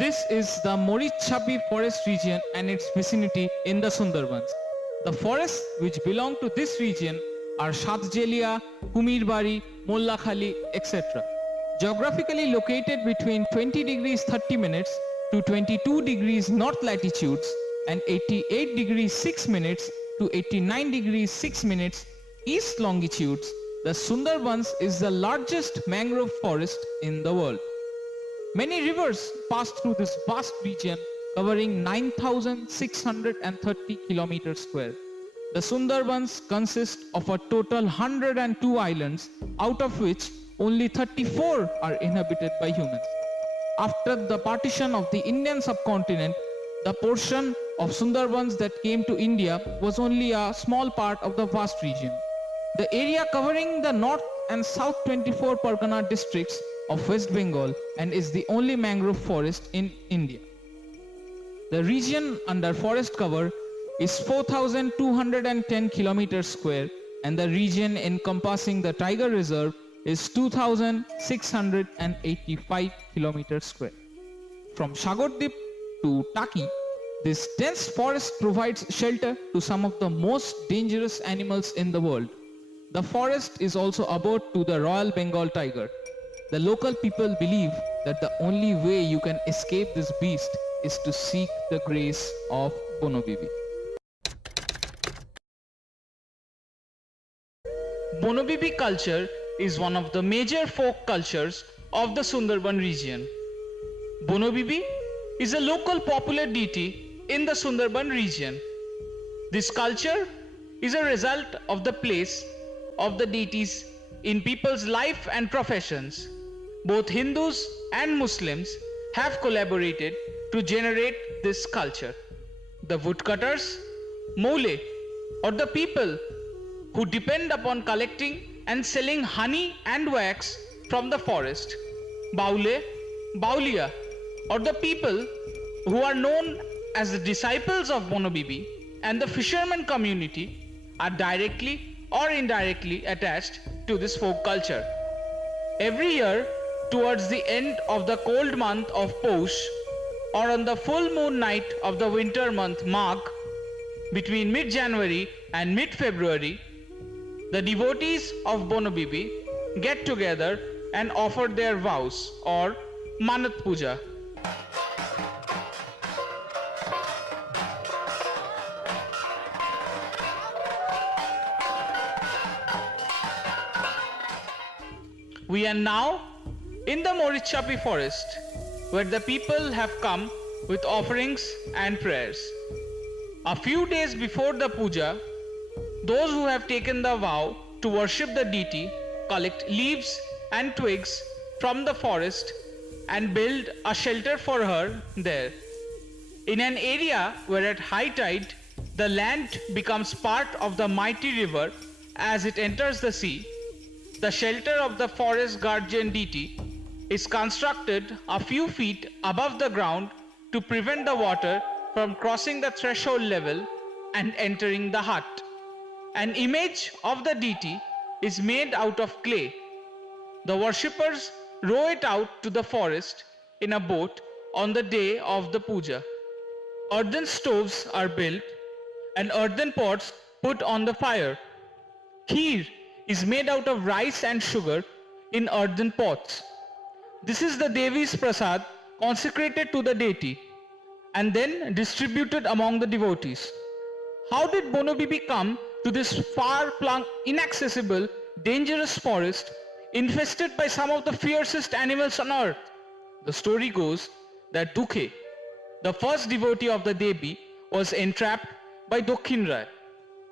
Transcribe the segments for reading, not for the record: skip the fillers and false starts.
This is the Morichabi forest region and its vicinity in the Sundarbans. The forests which belong to this region are Shatjelia, Kumirbari, Mollakhali, etc. Geographically located between 20 degrees 30 minutes to 22 degrees north latitudes and 88 degrees 6 minutes to 89 degrees 6 minutes east longitudes, the Sundarbans is the largest mangrove forest in the world. Many rivers pass through this vast region covering 9,630 kilometers square. The Sundarbans consist of a total 102 islands, out of which only 34 are inhabited by humans. After the partition of the Indian subcontinent, the portion of Sundarbans that came to India was only a small part of the vast region. The area covering the north and south 24 Pargana districts of West Bengal and is the only mangrove forest in India. The region under forest cover is 4,210 kilometers square and the region encompassing the tiger reserve is 2,685 kilometers square. From Shagordip to Taki, this dense forest provides shelter to some of the most dangerous animals in the world. The forest is also abode to the Royal Bengal tiger. The local people believe that the only way you can escape this beast is to seek the grace of Bonobibi. Bonobibi culture is one of the major folk cultures of the Sundarban region. Bonobibi is a local popular deity in the Sundarban region. This culture is a result of the place of the deities in people's life and professions. Both Hindus and Muslims have collaborated to generate this culture. The woodcutters, Mole, or the people who depend upon collecting and selling honey and wax from the forest. Baule, Baulia, or the people who are known as the disciples of Bonobibi and the fisherman community are directly or indirectly attached to this folk culture. Every year, towards the end of the cold month of Poush or on the full moon night of the winter month Magh, between mid-January and mid-February, the devotees of Bonobibi get together and offer their vows or Manat Puja. We are now in the Morichapi forest, where the people have come with offerings and prayers. A few days before the puja, those who have taken the vow to worship the deity collect leaves and twigs from the forest and build a shelter for her there. In an area where at high tide the land becomes part of the mighty river as it enters the sea, the shelter of the forest guardian deity is constructed a few feet above the ground to prevent the water from crossing the threshold level and entering the hut. An image of the deity is made out of clay. The worshippers row it out to the forest in a boat on the day of the puja. Earthen stoves are built and earthen pots put on the fire. Kheer is made out of rice and sugar in earthen pots. This is the Devi's prasad consecrated to the deity and then distributed among the devotees. How did Bonobibi come to this far-flung, inaccessible, dangerous forest infested by some of the fiercest animals on earth? The story goes that Dukhe, the first devotee of the Devi, was entrapped by Dokhin Rai.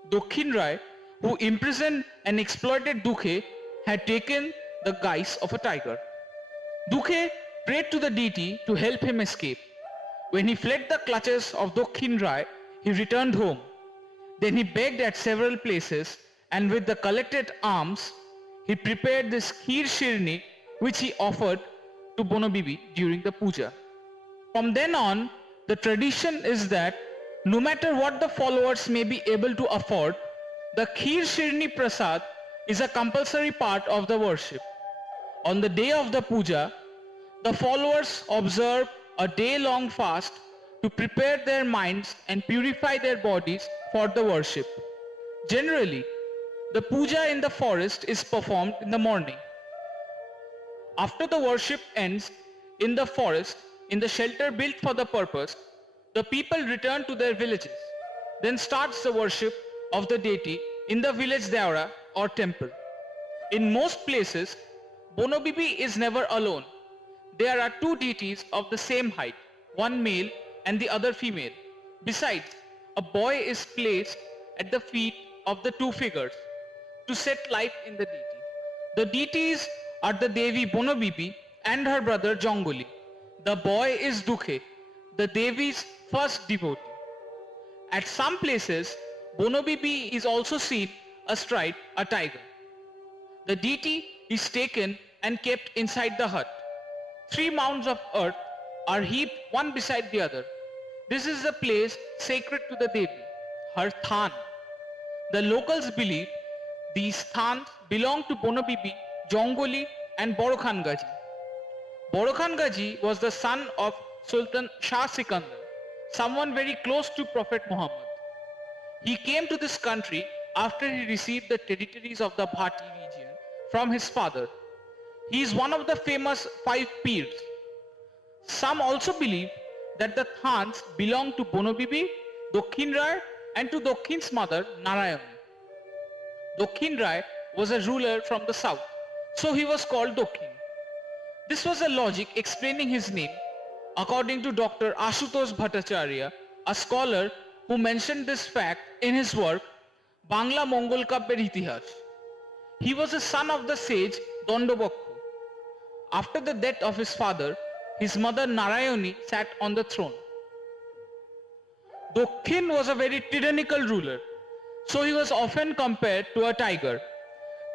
Dokhin Rai, who imprisoned and exploited Dukhe, had taken the guise of a tiger. Dukhe prayed to the deity to help him escape. When he fled the clutches of Dokhin Rai, he returned home. Then he begged at several places and with the collected alms, he prepared this Kheer Shirni which he offered to Bonobibi during the puja. From then on, the tradition is that no matter what the followers may be able to afford, the Kheer Shirni Prasad is a compulsory part of the worship. On the day of the puja, the followers observe a day-long fast to prepare their minds and purify their bodies for the worship. Generally, the puja in the forest is performed in the morning. After the worship ends in the forest, in the shelter built for the purpose, the people return to their villages. Then starts the worship of the deity in the village deora or temple. In most places, Bonobibi is never alone. There are two deities of the same height, one male and the other female. Besides, a boy is placed at the feet of the two figures to set light in the deity. The deities are the Devi Bonobibi and her brother Jongoli. The boy is Dukhe, the Devi's first devotee. At some places, Bonobibi is also seen astride a tiger. The deity is taken and kept inside the hut. 3 mounds of earth are heaped one beside the other. This is the place sacred to the Devi, her Than. The locals believe these Thans belong to Bonobibi, Jongoli and Borokhan Gaji. Borokhan Gaji was the son of Sultan Shah Sikandar, someone very close to Prophet Muhammad. He came to this country after he received the territories of the Bhati region from his father. He is one of the famous 5 Pirs. Some also believe that the Thans belong to Bonobibi, Dokhin Rai and to Dokhin's mother Narayani. Dokhin Rai was a ruler from the south, so he was called Dokhin. This was a logic explaining his name, according to Dr. Ashutosh Bhattacharya, a scholar who mentioned this fact in his work Bangla Mongol Kavyar Itihas. He was a son of the sage Dandabakhu. After the death of his father, his mother Narayani sat on the throne. Dokhin was a very tyrannical ruler, so he was often compared to a tiger.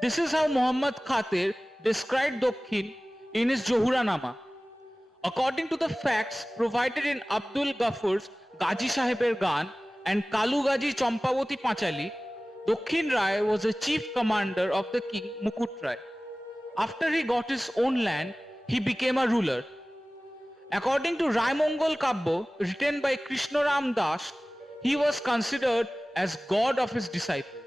This is how Muhammad Khatir described Dokhin in his Johura-nama. According to the facts provided in Abdul Ghaffur's Gaji Sahibir Gan and Kalu Gaji Champavati Panchali, Dokhin Rai was the chief commander of the king Mukut Rai. After he got his own land, he became a ruler. According to Rai Mongol Kavya, written by Krishnaram Das, he was considered as god of his disciples.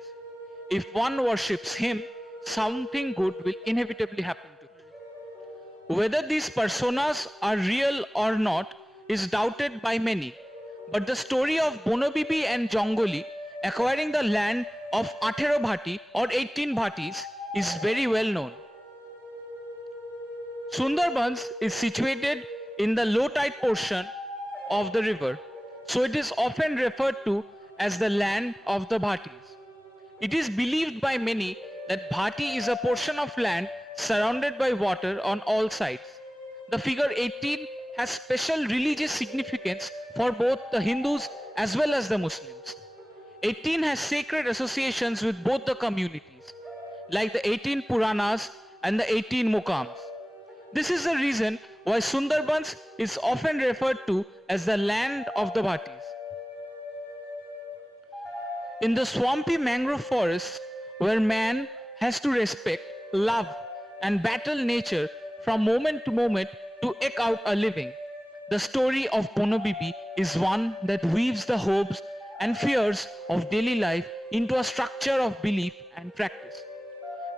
If one worships him, something good will inevitably happen to him. Whether these personas are real or not is doubted by many, but the story of Bonobibi and Jongoli acquiring the land of 18 Bhati or 18 Bhatis is very well known. Sundarbans is situated in the low tide portion of the river, so it is often referred to as the land of the Bhatis. It is believed by many that Bhati is a portion of land surrounded by water on all sides. The figure 18 has special religious significance for both the Hindus as well as the Muslims. 18 has sacred associations with both the communities, like the 18 Puranas and the 18 Mukams. This is the reason why Sundarbans is often referred to as the land of the Bhatis. In the swampy mangrove forests, where man has to respect, love and battle nature from moment to moment to eke out a living, the story of Bonobibi is one that weaves the hopes and fears of daily life into a structure of belief and practice.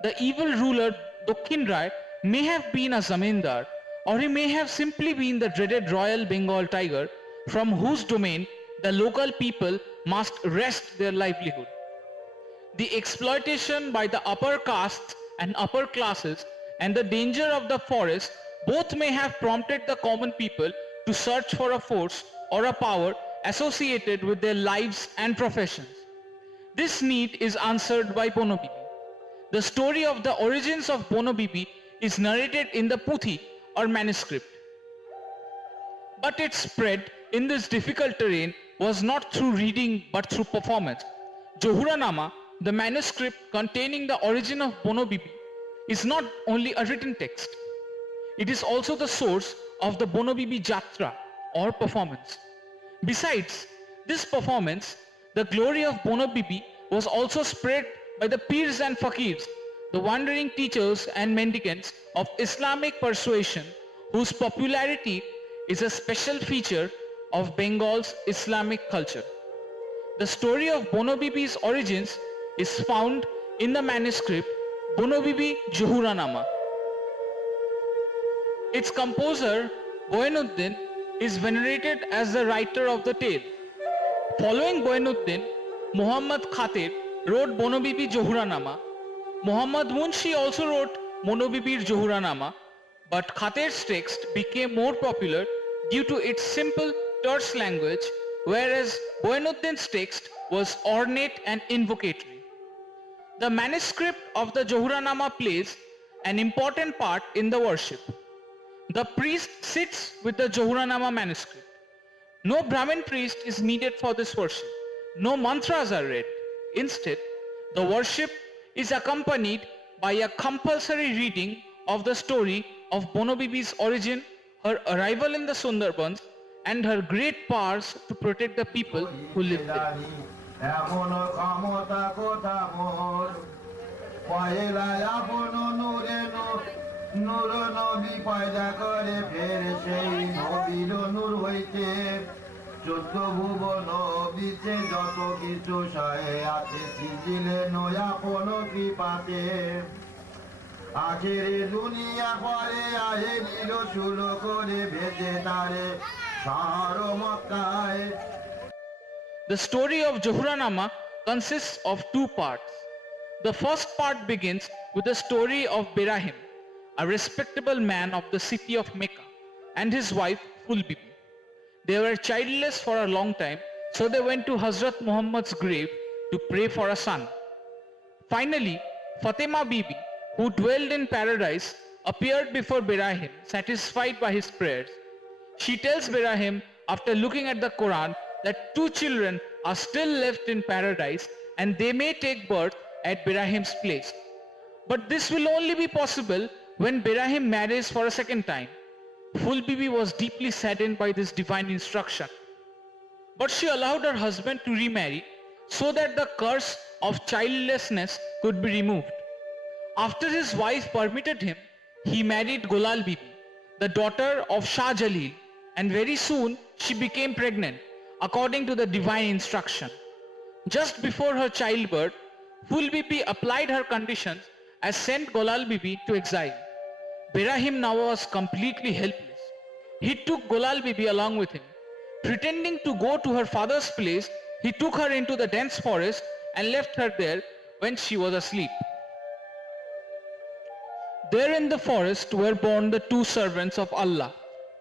The evil ruler Dokhin Rai may have been a zamindar, or he may have simply been the dreaded Royal Bengal tiger from whose domain the local people must wrest their livelihood. The exploitation by the upper castes and upper classes and the danger of the forest both may have prompted the common people to search for a force or a power associated with their lives and professions. This need is answered by Bonobibi. The story of the origins of Bonobibi is narrated in the Puthi or manuscript. But its spread in this difficult terrain was not through reading but through performance. Johura-nama, the manuscript containing the origin of Bonobibi, is not only a written text. It is also the source of the Bonobibi Jatra or performance. Besides this performance, the glory of Bonobibi was also spread by the Pirs and Fakirs, the wandering teachers and mendicants of Islamic persuasion, whose popularity is a special feature of Bengal's Islamic culture. The story of Bono Bibi's origins is found in the manuscript Bono Bibi Johuranama. Its composer, Boyanuddin, is venerated as the writer of the tale. Following Boyanuddin, Muhammad Khatir wrote Bono Bibi Johuranama. Muhammad Munshi also wrote Bono Bibi's Johuranama, but Khatir's text became more popular due to its simple, terse language, whereas Boyanuddin's text was ornate and invocatory. The manuscript of the Johuranama plays an important part in the worship. The priest sits with the Johuranama manuscript. No Brahmin priest is needed for this worship. No mantras are read. Instead, the worship is accompanied by a compulsory reading of the story of Bono Bibi's origin, her arrival in the Sundarbans, and her great powers to protect the people who live there. নূর নবী পয়দা করে ফের সেই নবীর নূর হইতে 14 ভুবন বিচে যত কিছু সয়ে আছে সিজিলে নয়া কোন কৃপাতে আখেরে দুনিয়া পরে আহে দিল শুলো করে ভেজে তারে শহর মক্কায়. The story of Johuranama consists of two parts. The first part begins with the story of Berahim, a respectable man of the city of Mecca, and his wife Ful Bibi. They were childless for a long time, so they went to Hazrat Muhammad's grave to pray for a son. Finally, Fatima Bibi, who dwelled in paradise, appeared before Berahim, satisfied by his prayers. She tells Berahim, after looking at the Quran, that 2 children are still left in paradise and they may take birth at Berahim's place. But this will only be possible when Berahim marries for a second time. Ful Bibi was deeply saddened by this divine instruction. But she allowed her husband to remarry so that the curse of childlessness could be removed. After his wife permitted him, he married Golal Bibi, the daughter of Shah Jalil, and very soon she became pregnant, according to the divine instruction. Just before her childbirth, Ful Bibi applied her conditions and sent Golal Bibi to exile. Berahim now was completely helpless. He took Golal Bibi along with him. Pretending to go to her father's place, he took her into the dense forest and left her there when she was asleep. There in the forest were born the 2 servants of Allah,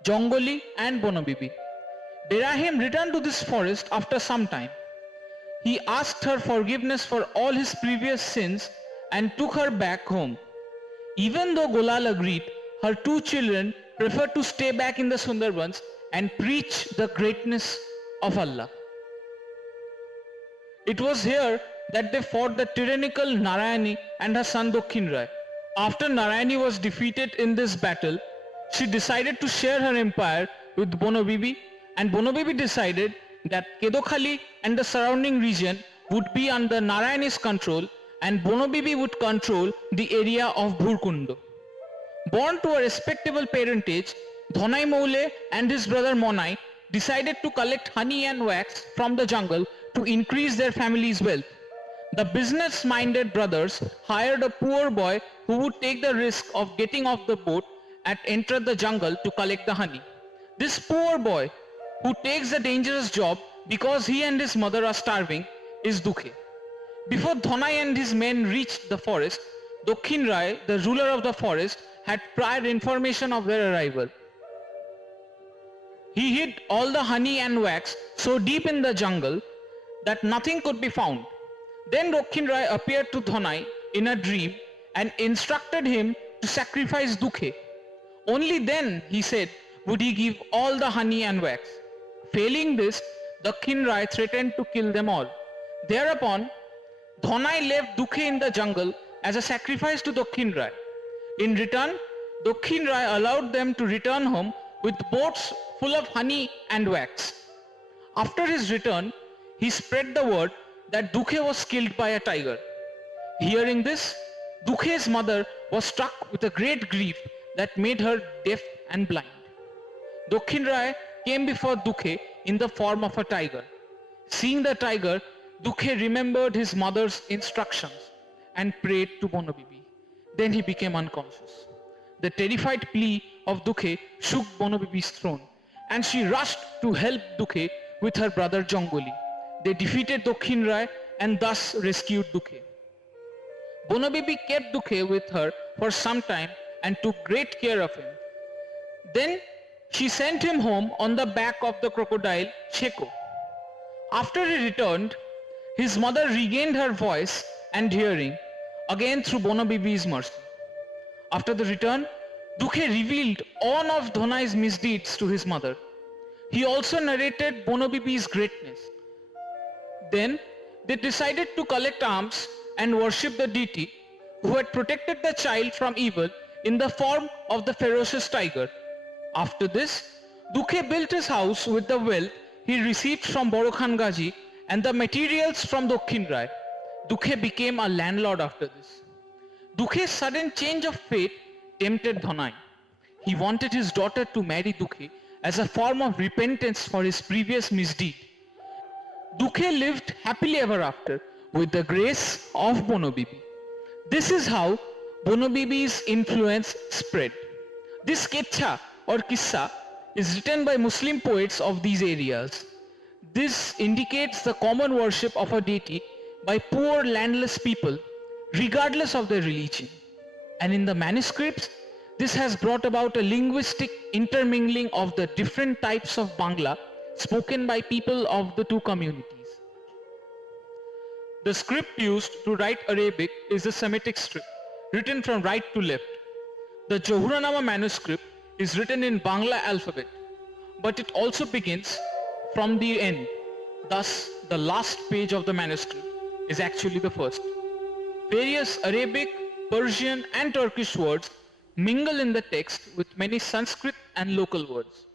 Jongoli and Bono Bibi. Berahim returned to this forest after some time. He asked her forgiveness for all his previous sins and took her back home. Even though Golal agreed, her 2 children preferred to stay back in the Sundarbans and preach the greatness of Allah. It was here that they fought the tyrannical Narayani and her son Dokhin Rai. After Narayani was defeated in this battle, she decided to share her empire with Bono Bibi, and Bono Bibi decided that Kedokhali and the surrounding region would be under Narayani's control, and Bono Bibi would control the area of Bhurkundo. Born to a respectable parentage, Dhonai Moule and his brother Monai decided to collect honey and wax from the jungle to increase their family's wealth. The business-minded brothers hired a poor boy who would take the risk of getting off the boat and enter the jungle to collect the honey. This poor boy, who takes the dangerous job because he and his mother are starving, is Dukhe. Before Dhonai and his men reached the forest, Dokhin Rai, the ruler of the forest, had prior information of their arrival. He hid all the honey and wax so deep in the jungle that nothing could be found. Then Dokhin Rai appeared to Dhonai in a dream and instructed him to sacrifice Dukhe. Only then, he said, would he give all the honey and wax. Failing this, Dokhin Rai threatened to kill them all. Thereupon, Dhonai left Dukhe in the jungle as a sacrifice to Dokhin Rai. In return, Dokhin Rai allowed them to return home with boats full of honey and wax. After his return, he spread the word that Dukhe was killed by a tiger. Hearing this, Dukhe's mother was struck with a great grief that made her deaf and blind. Dakshin Rai came before Dukhe in the form of a tiger. Seeing the tiger, Dukhe remembered his mother's instructions and prayed to Bono Bibi. Then he became unconscious. The terrified plea of Dukhe shook Bono Bibi's throne, and she rushed to help Dukhe with her brother Jongoli. They defeated Dakshin Rai and thus rescued Dukhe. Bono Bibi kept Dukhe with her for some time and took great care of him. Then she sent him home on the back of the crocodile Cheko. After he returned, his mother regained her voice and hearing, again through Bono Bibi's mercy. After the return, Dukhe revealed all of Dhonai's misdeeds to his mother. He also narrated Bono Bibi's greatness. Then they decided to collect alms and worship the deity who had protected the child from evil in the form of the ferocious tiger. After this, Dukhe built his house with the wealth he received from Boro Khan Gaji and the materials from Dakshin Rai. Dukhe became a landlord after this. Dukhe's sudden change of fate tempted Dhonai. He wanted his daughter to marry Dukhe as a form of repentance for his previous misdeed. Dukhe lived happily ever after with the grace of Bono Bibi. This is how Bono Bibi's influence spread. This ketcha or kissa is written by Muslim poets of these areas. This indicates the common worship of a deity by poor landless people regardless of their religion. And in the manuscripts, this has brought about a linguistic intermingling of the different types of Bangla spoken by people of the two communities. The script used to write Arabic is the Semitic script, written from right to left. The Jahuranama manuscript is written in Bangla alphabet, but it also begins from the end. Thus, the last page of the manuscript is actually the first. Various Arabic, Persian and Turkish words mingle in the text with many Sanskrit and local words.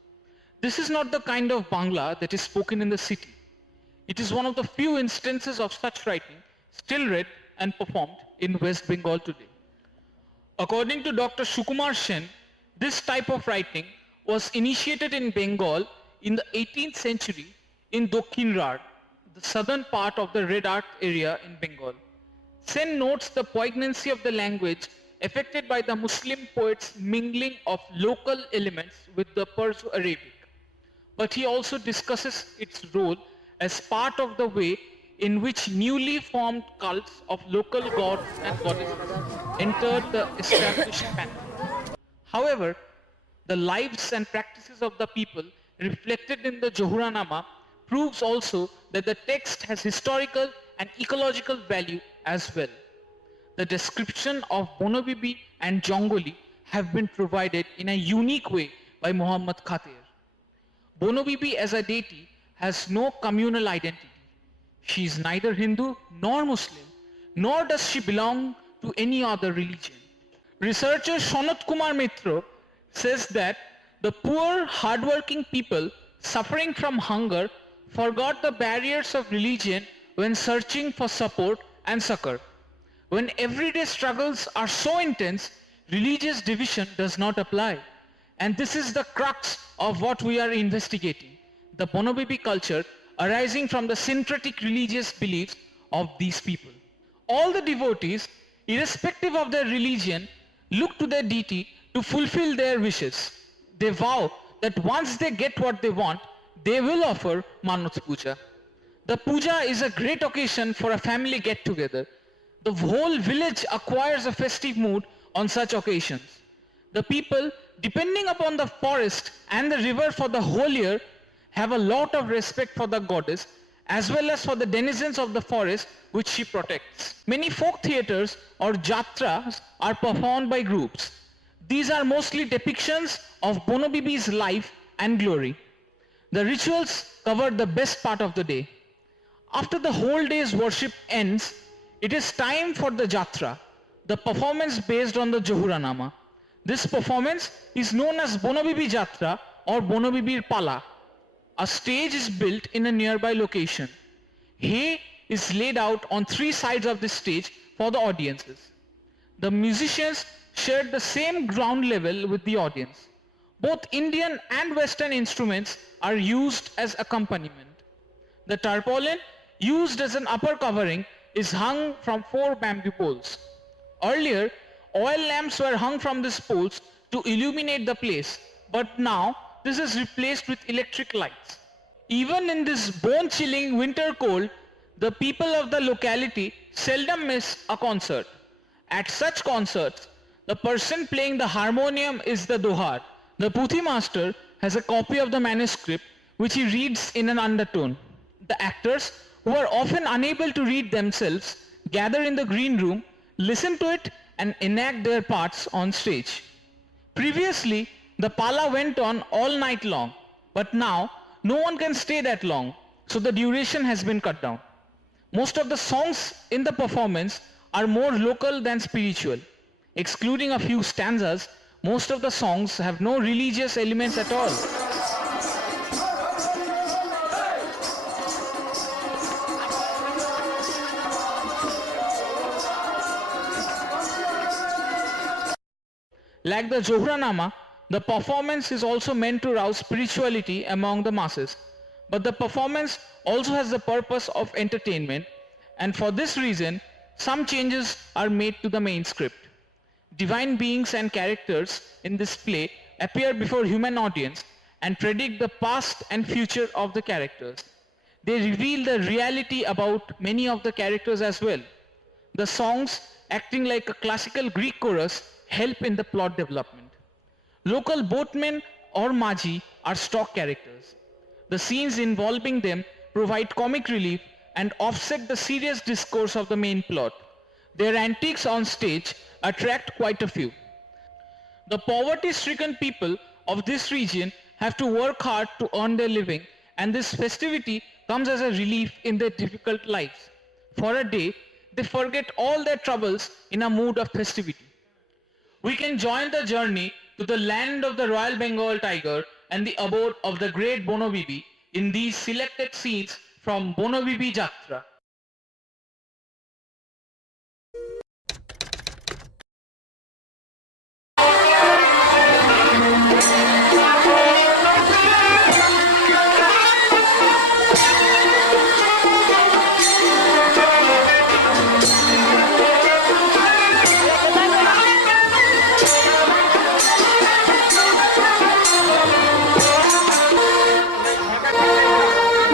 This is not the kind of Bangla that is spoken in the city. It is one of the few instances of such writing still read and performed in West Bengal today. According to Dr. Sukumar Sen, this type of writing was initiated in Bengal in the 18th century in Dakshin Rai, the southern part of the Red Earth area in Bengal. Sen notes the poignancy of the language affected by the Muslim poets' mingling of local elements with the Perso-Arabic. But he also discusses its role as part of the way in which newly formed cults of local gods and goddesses entered the established pantheon. However, the lives and practices of the people reflected in the Jahuranama proves also that the text has historical and ecological value as well. The description of Bono Bibi and Jongoli have been provided in a unique way by Muhammad Khatir. Bono Bibi as a deity has no communal identity. She is neither Hindu nor Muslim, nor does she belong to any other religion. Researcher Sanat Kumar Mitra says that the poor, hardworking people suffering from hunger forgot the barriers of religion when searching for support and succor. When everyday struggles are so intense, religious division does not apply. And this is the crux of what we are investigating, the Bono Bibi culture arising from the syncretic religious beliefs of these people. All the devotees, irrespective of their religion, look to their deity to fulfill their wishes. They vow that once they get what they want, they will offer Manat Puja. The puja is a great occasion for a family get-together. The whole village acquires a festive mood on such occasions. The people, depending upon the forest and the river for the whole year, have a lot of respect for the goddess as well as for the denizens of the forest which she protects. Many folk theatres or jatras are performed by groups. These are mostly depictions of Bono Bibi's life and glory. The rituals cover the best part of the day. After the whole day's worship ends, it is time for the jatra, the performance based on the Jahuranama. This performance is known as Bono Bibi Jatra or Bono Bibi Pala. A stage is built in a nearby location. Hay is laid out on 3 sides of the stage for the audiences. The musicians share the same ground level with the audience. Both Indian and Western instruments are used as accompaniment. The tarpaulin, used as an upper covering, is hung from 4 bamboo poles. Earlier, oil lamps were hung from these poles to illuminate the place, but now this is replaced with electric lights. Even in this bone-chilling winter cold, the people of the locality seldom miss a concert. At such concerts, the person playing the harmonium is the dohar. The Puthi master has a copy of the manuscript which he reads in an undertone. The actors, who are often unable to read themselves, gather in the green room, listen to it and enact their parts on stage. Previously, the pala went on all night long, but now no one can stay that long, so the duration has been cut down. Most of the songs in the performance are more local than spiritual. Excluding a few stanzas, most of the songs have no religious elements at all. Like the Johranama, the performance is also meant to rouse spirituality among the masses. But the performance also has the purpose of entertainment, and for this reason, some changes are made to the main script. Divine beings and characters in this play appear before human audience and predict the past and future of the characters. They reveal the reality about many of the characters as well. The songs, acting like a classical Greek chorus, help in the plot development. Local boatmen or Maji are stock characters. The scenes involving them provide comic relief and offset the serious discourse of the main plot. Their antics on stage attract quite a few. The poverty-stricken people of this region have to work hard to earn their living, and this festivity comes as a relief in their difficult lives. For a day, they forget all their troubles in a mood of festivity. We can join the journey to the land of the Royal Bengal tiger and the abode of the great Bono Bibi in these selected scenes from Bono Bibi Jatra.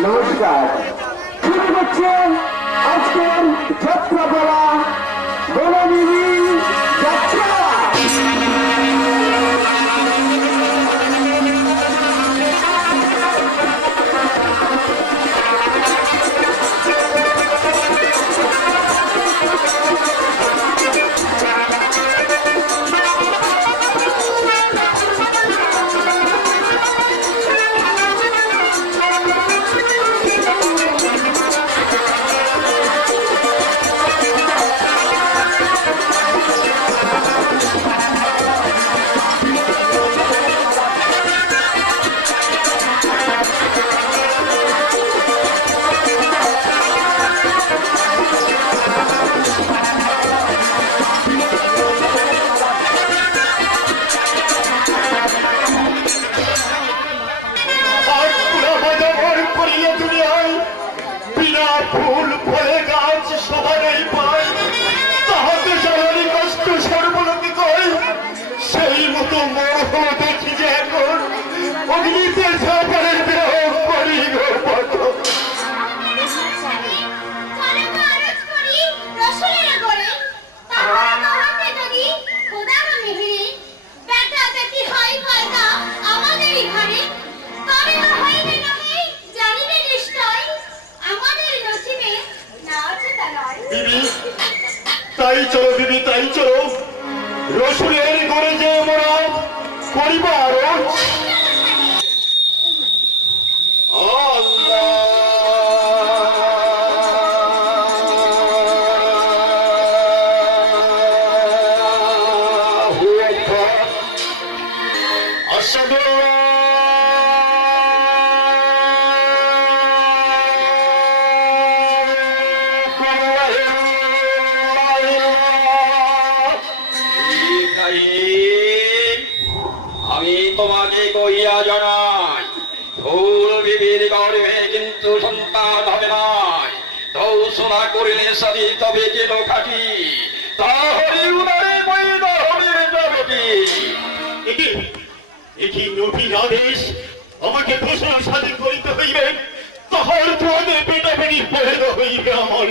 নমস্কার শুরু করছে আজকের যাত্রা বলা বনবিবি যাত্রা। ফুল ফলে গাছ সবারই পায়, তাহাতে জননী কষ্ট সর্বলোকে কয়, সেই মতো মোহ দেখি যে এখন অগ্নিতে সরকারের বিরহ করি গো পথ। তাই চলো দিদি, তাই চলো রসুলের ঘরে যে মোরা পরিবার আমি তোমাকে কইয়া জানাই, ফুল বিবির গর্ভে কিন্তু সন্তান হবে না। ঘোষণা করিলে সারি তবে কেন খাটি, তাহলে উনারে বৈধ হবে যাবে কি? এটি নবীর আদেশ, আমাকে ঘোষণা স্বাধীন করিতে হইবে, তাহার তোমাদের বেটাবেটি বৈধ হইবে আমার।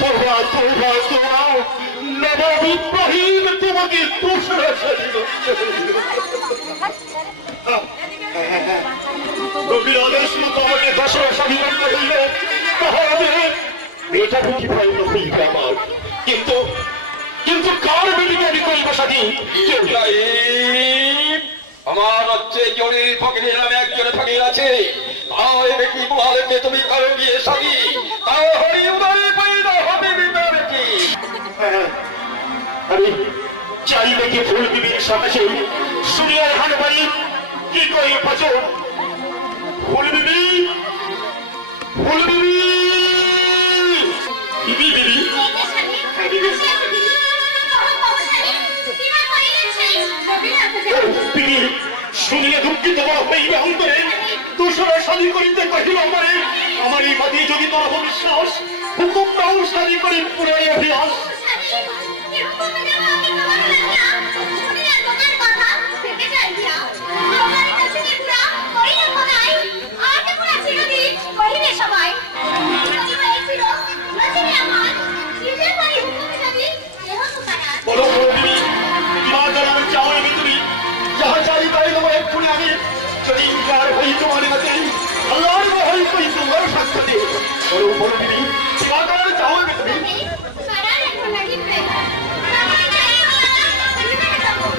তোমরা তোমরা তোমরা নবাব ইব্রাহিম তোমাকে ঘোষণা স্বাধীন করতে হইবে। নবীর আদেশ মতো আমাকে ঘোষণা স্বাধীন করতে হইবে, তাহলে বেটাবেটি বৈধ হইবে আমার। কিন্তু কিন্তু কার বেটিকে আমি করিব স্বাধীন? আমার হচ্ছে জলিল ফকিরের নামে একজন ফকির আছে, তাই বেটি বলালে তুমি কারো গিয়ে স্বাধীন, তাহলে উদারে পয়দা হবে বিনা বেটি। আমি চাইলে কি ফুল বিবির সামনে সেই সুরিয়ার হান বাড়ি কি কই পাচো? ফুল বিবি, ফুল বিবি, বিবি বিবি, বিবি শুনিলে দুঃখিত হইবে অন্তরে, তুষার স্বাধীন করিতে কহিল আমারে, আমার এই বাদী যদি তোর বিশ্বাস, হুকুম দাও স্বাধীন করি পুরাই অভিলাষ।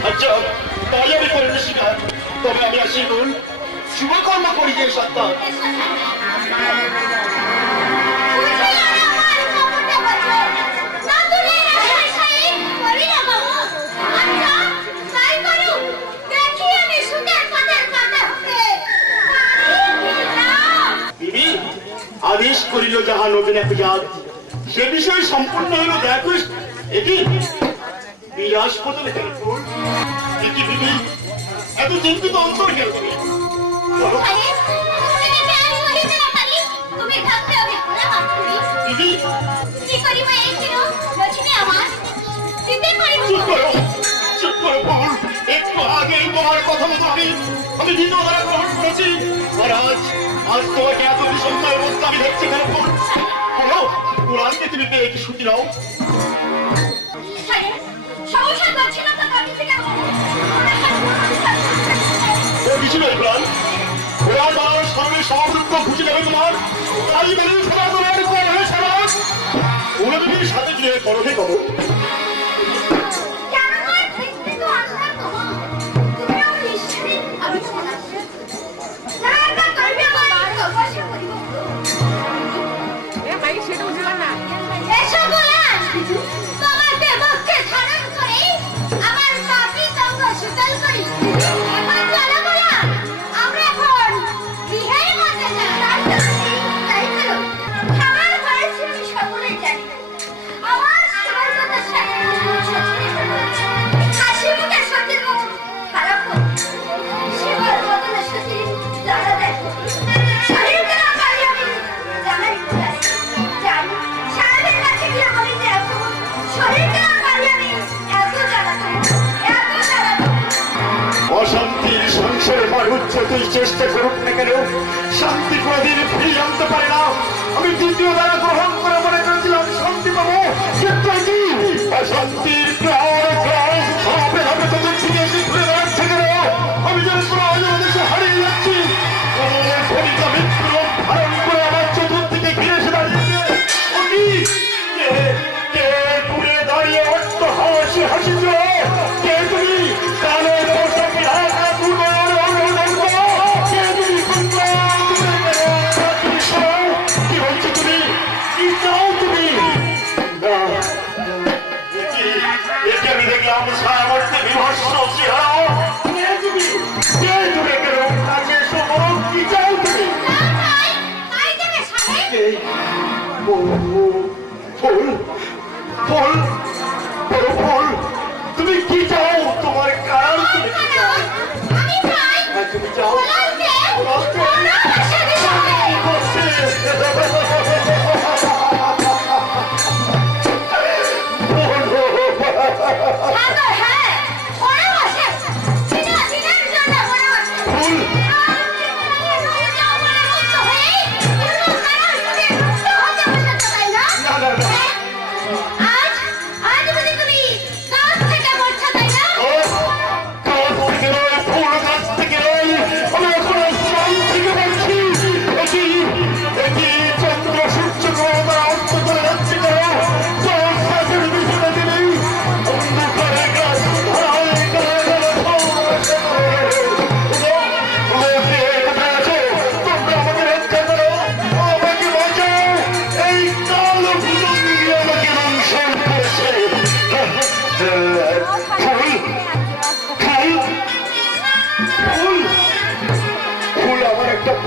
আচ্ছা তাই আমি করে স্বীকার, তবে আমি আসি শুভকর্ম করি যে সত্তা। আদেশ করিল যাহা নবীন পূজার, সে বিষয়ে সম্পূর্ণ হইল দেখো। এটি বিলাস কত লেখেন ফুল, এটি বিবি এত চিন্তিত অন্তর কেন তুমি? একটু আগে তোমার কথা মতো আমি দ্বিতীয়বার গ্রহণ করেছি, আর আজ তোমাকে এত বিষণ্ণের মধ্যে আমি দেখছি কেন? বলো কোরআনকে তুমি পেয়ে কি শুনতে নাও? কিছু নয় প্রাণ, ওরা মানুষ সর্বে সমাবৃত্ত খুঁজে যাবে তোমার, তাই মানুষ সবাই তোমার করে সমাজ ওরা তুমি সাথে গিয়ে করবে কব। অশান্তির সংসারে মানুষ যতই চেষ্টা করুক না কেন, শান্তি কোনদিন ফিরিয়ে আনতে পারে না। আমি দ্বিতীয় দ্বারা গ্রহণ করে মনে করেছিলাম শান্তি পাবো, কিন্তু এটি অশান্তির ঘুরে বেড়াচ্ছে কেন? আমি যেন কোনো দেশে হারিয়ে যাচ্ছি, ধারণ করে আমার চতুর্দিকে ঘিরে এসে দাঁড়িয়েছে। কে ঘুরে দাঁড়িয়ে অট্ট হাসি হাসিছ? কে তুমি কালের পোশাকে কি বলছো তুমি? কি চাও তুমি? একে আমি দেখলাম সারাবর্তে বিভৎস চেহারা। কে তুমি? কে তুমি? কেন কাছে এসো, বলো কি চাও তুমি? ফুল ফুল ফুল, তুমি কি চাও? তোমার কারণ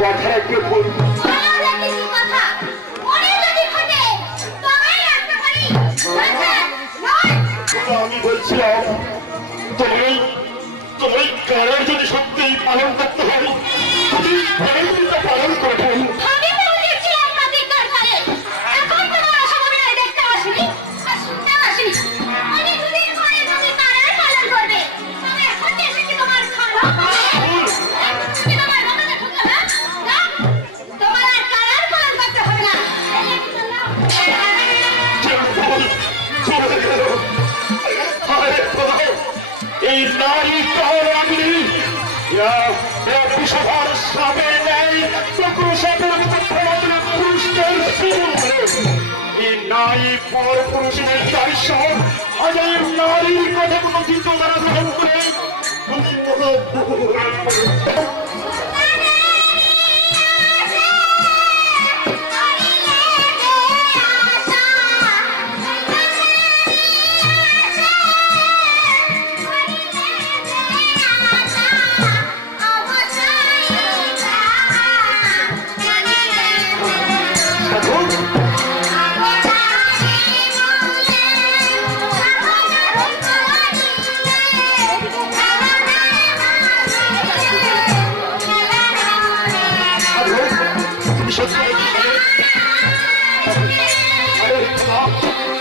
কথা রাখবে ভুল। আমি বলছিলাম তুমি তুমি কারার যদি সত্যিই পালন করতে হয় তুমি পালন করবেন। এই নারী কারাগিনী সভার সামনে নেই সাপের মতো পুরুষদের এই নারী পর পুরুষদের নারী সহ হাজার নারীর কথা কোনো চিন্ত দ্বারা গ্রহণ করে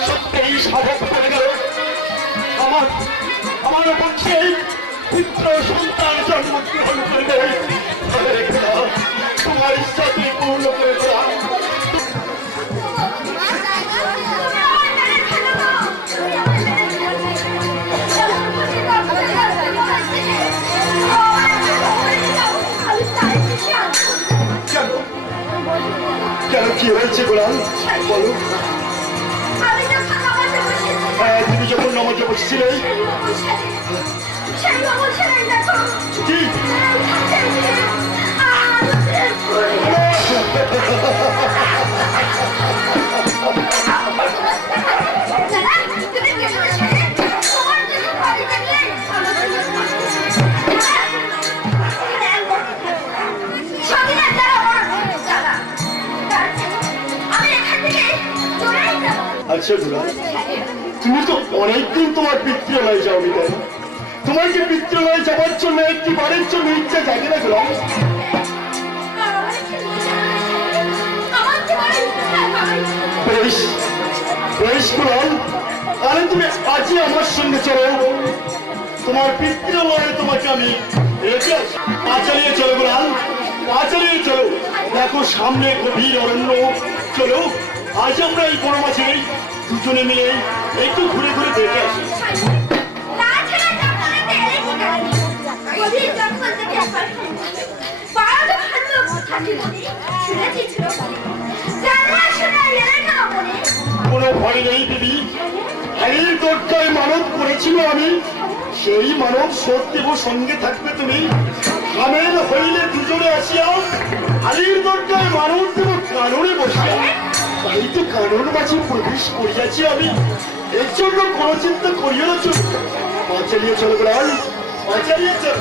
সত্যিই সাধক করে গেল আমার পক্ষে পুত্র সন্তান জন্মগ্রহণ করবে তোমার ইচ্ছাকে পূর্ণ করে দেওয়া। কেন কি হয়েছে গোলাম বলো? তুমি যখন নামাজে বসছিলে কি আচ্ছা গোলাম তুমি তো অনেকদিন তোমার পিতৃলয়ে যাওনি তাই তোমার কি পিতৃলয়ে যাওয়ার জন্য একটি বারের জন্য ইচ্ছা জাগে না গোলাম? বেশ বেশ গোলাম তাহলে তুমি আজই আমার সঙ্গে চলো তোমার পিতৃলয়ে তোমাকে আমি রেখে পা চালিয়ে চলো গোলাম পা চালিয়ে চলো। দেখো সামনে গভীর অরণ্য চলো আজ আমরা এই বড় মাছের দুজনে মিলে একটু ঘুরে ঘুরে দেখে আসি। কোনো ভয় নেই দিদি হারির দরকায় মানব করেছিল আমি সেই মানব সত্যি সঙ্গে থাকবে তুমি আমের হইলে দুজনে আসিয়া হারির দরকায় মানব দেব কাননে বসিয়া তাই তো কানন মাঝে প্রবেশ করিয়াছি আমি এর জন্য কোনো চিন্তা করিও না চল পা চালিয়ে চলো গোলাম পা চালিয়ে চল।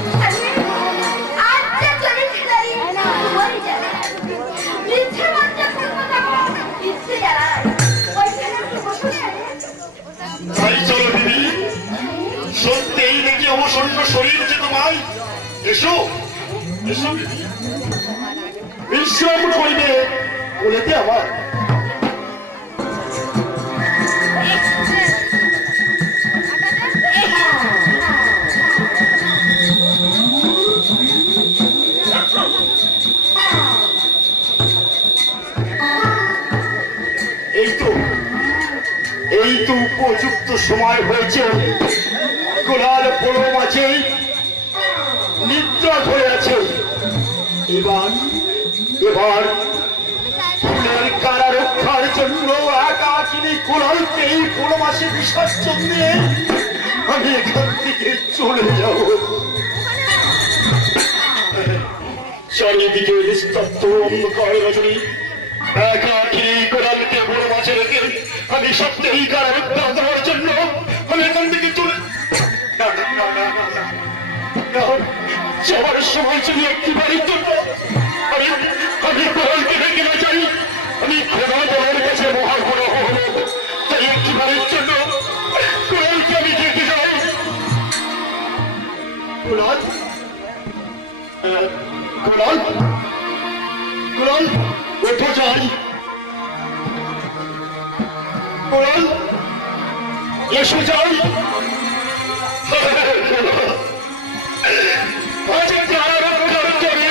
তাই চলো দিদি সত্যিই দেখি অবসন্ন শরীর যে তোমায় এসো এসো বিশ্রাম করিবে বলেতে আমার এই তো উপযুক্ত সময় হয়েছে গোলার বড় মাঝে নিদ্রা ধরে আছে এবার এবার ফুলের কারা রক্ষার জন্য একাকিনী গোলালকে এই বড় মাসে বিসর্জন দিয়ে আমি এখান থেকে চলে যাব। চারিদিকে নিস্তব্ধ অন্ধকার রজনী একাকিনী গোলালকে বড় মাঝে রেখে আমি সত্যিই কারা রক্ষা দেওয়ার জন্য আমি এখান থেকে চলে যাওয়ার সময় যদি একটি বাড়ির জন্য আমি এসে যাই। আজ যার অন্তরে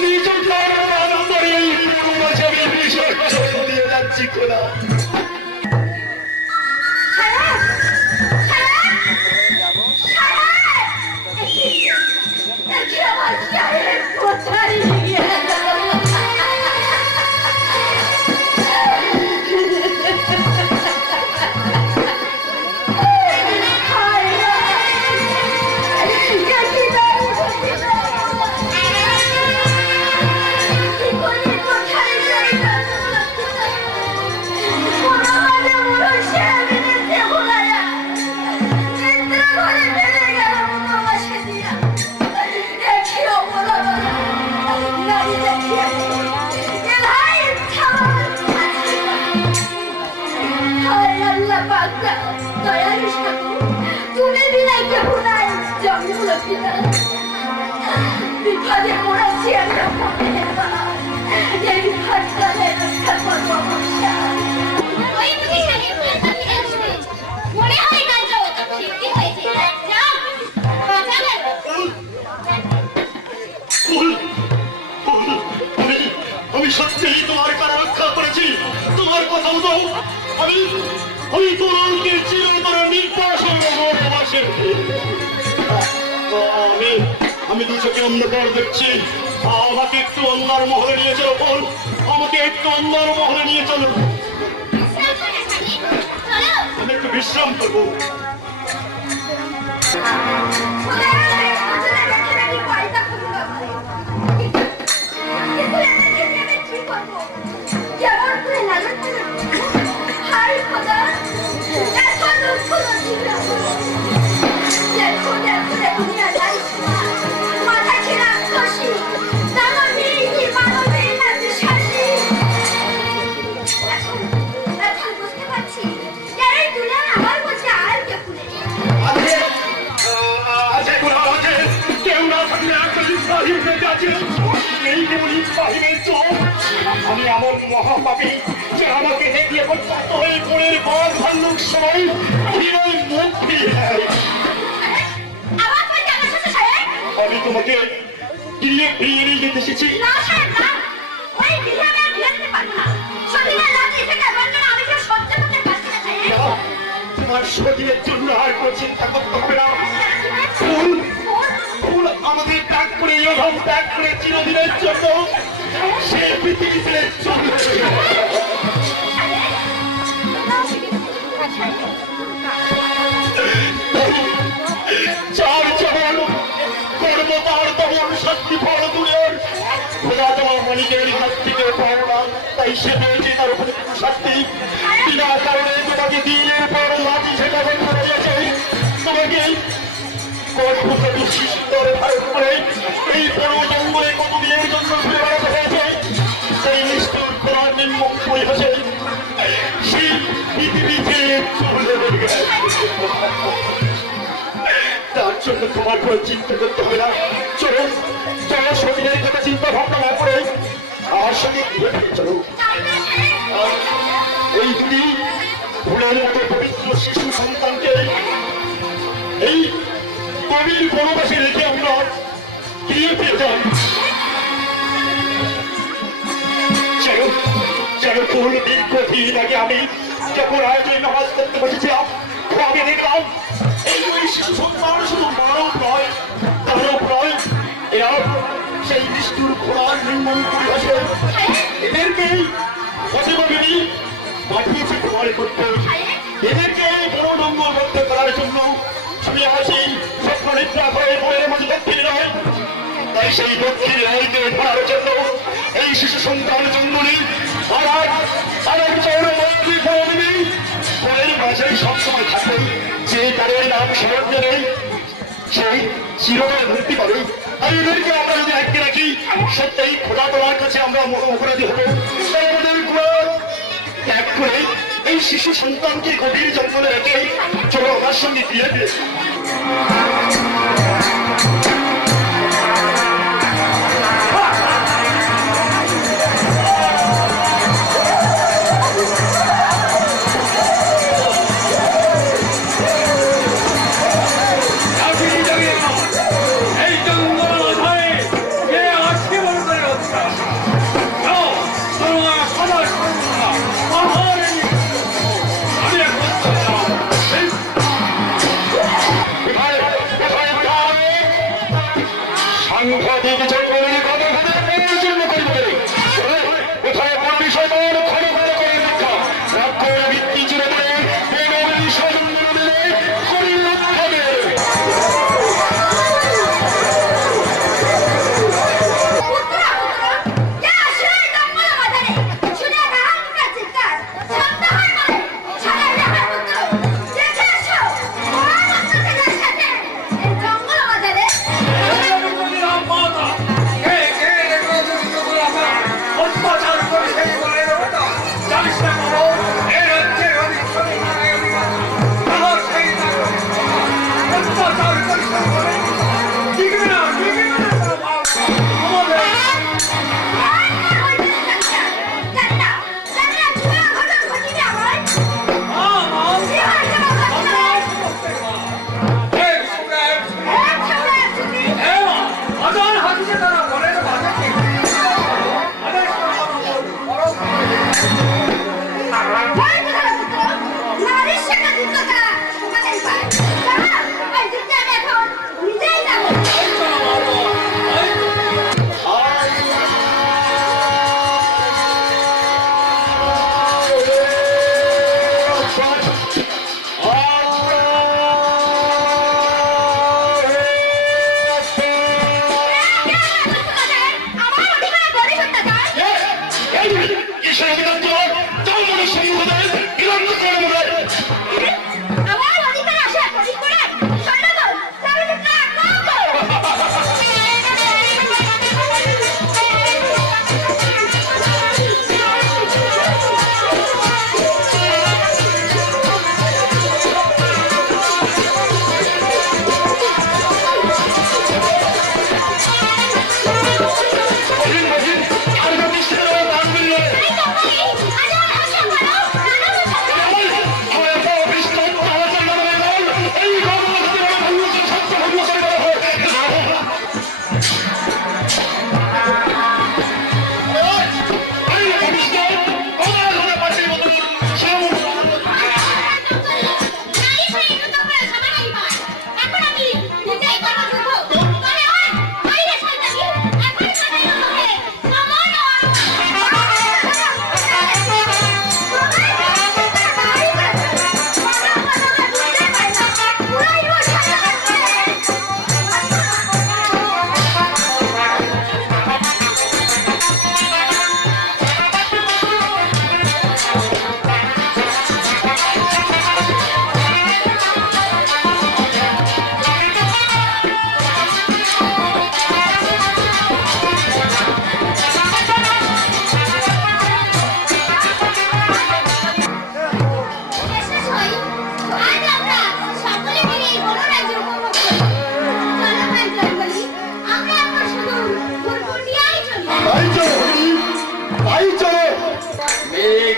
নিজ যার অন্তরে এই মাঝে বিসর্জন দিয়ে যাচ্ছি খোলা। বিপদে পড়েছি একটা মনে হয় না আমি সত্যিই তোমার কারা রক্ষা করেছি। তোমার কথা মতো আমি তোমাকে চিরতরে নির্বাসন আমি দু চোখে অন্ধকার দেখছি। আমাকে একটু অন্যার মহলে নিয়ে চলো বোন, আমাকে একটু অন্যার মহলে নিয়ে চলো। আমি একটু বিশ্রাম করবো। আমি এমন মহাপাপী যে আমাকে হেঁটিয়ে পর্যন্ত হয়ে পড়ের বাঘ ভাল্লুক সবাই মুখ ফিরিয়ে আমি তোমাকে গিয়ে ফিরিয়ে নিয়ে যেতে এসেছি। তোমার শরীরের জন্য আর কোনো চিন্তা করতে হবে না। আমাদের ত্যাগ করে ইহম ত্যাগ করে চিরদিনের জন্য সে পৃথিবীতে চলে চার যেমন কর্ম তার তেমন শক্তি ফল দূরের খোলা তোমার মালিকের কাছ থেকে পাও না, তাই সে পেয়েছে তার উপরে শাস্তি। বিনা কারণে তোমাকে দিনের পর লাঠি শেখাবেন করা গেছে। তোমাকে এই বড় জঙ্গলে কতদিনের জন্য ঘুরে বেড়াতে হয়েছে। সেই নিষ্ঠুর খোলার নির্মম পরিহাসে সেই পৃথিবীতে চলে গেছে। তার জন্য তোমার কোনো চিন্তা করতে হবে না। চলো চলো, শরীরের কথা চিন্তা ভাবনা না করে আমার সঙ্গে ঘুরে ফিরে চলো। ওই দুটি ফুলের মতো পবিত্র শিশু সন্তানকে এই কবির বনবাসে রেখে আমরা ফিরে ফিরে যাই। চলো ফুল দীর্ঘদিন আগে আমি যখন আয়োজন নামাজ করতে বসেছিলাম, আমি দেখলাম এই ওই শিশু সন্তান শুধু মানব নয়, দানব নয়, এরা সেই নিষ্ঠুর ঘোড়ার নির্মম পরিহাসে এদেরকে প্রতিভাগিনী পাঠিয়েছে ঘরে করতে। এদেরকে বড় জঙ্গল বদ্ধ করার জন্য আমি আসি স্বপ্ন নিদ্রা করে বইয়ের মধ্যে দক্ষিণ নয়। তাই সেই দক্ষিণ রায়কে ধরার জন্য এই শিশু সন্তান জঙ্গলে আরেক চৌরবর্তী ফলদিনী বইয়ের মাঝেই সবসময় থাকে। যে তাদের নাম স্মরণ নেই সেই চিরতরে মুক্তি পাবে। আর এদেরকে আমরা যদি আটকে রাখি সত্যি খোদা তোমার কাছে আমরা অপরাধী হবো। তাই আমাদের ত্যাগ করে এই শিশু সন্তানকে গভীর জঙ্গলে রেখে চলো আমার সঙ্গে ফিরে ফিরে।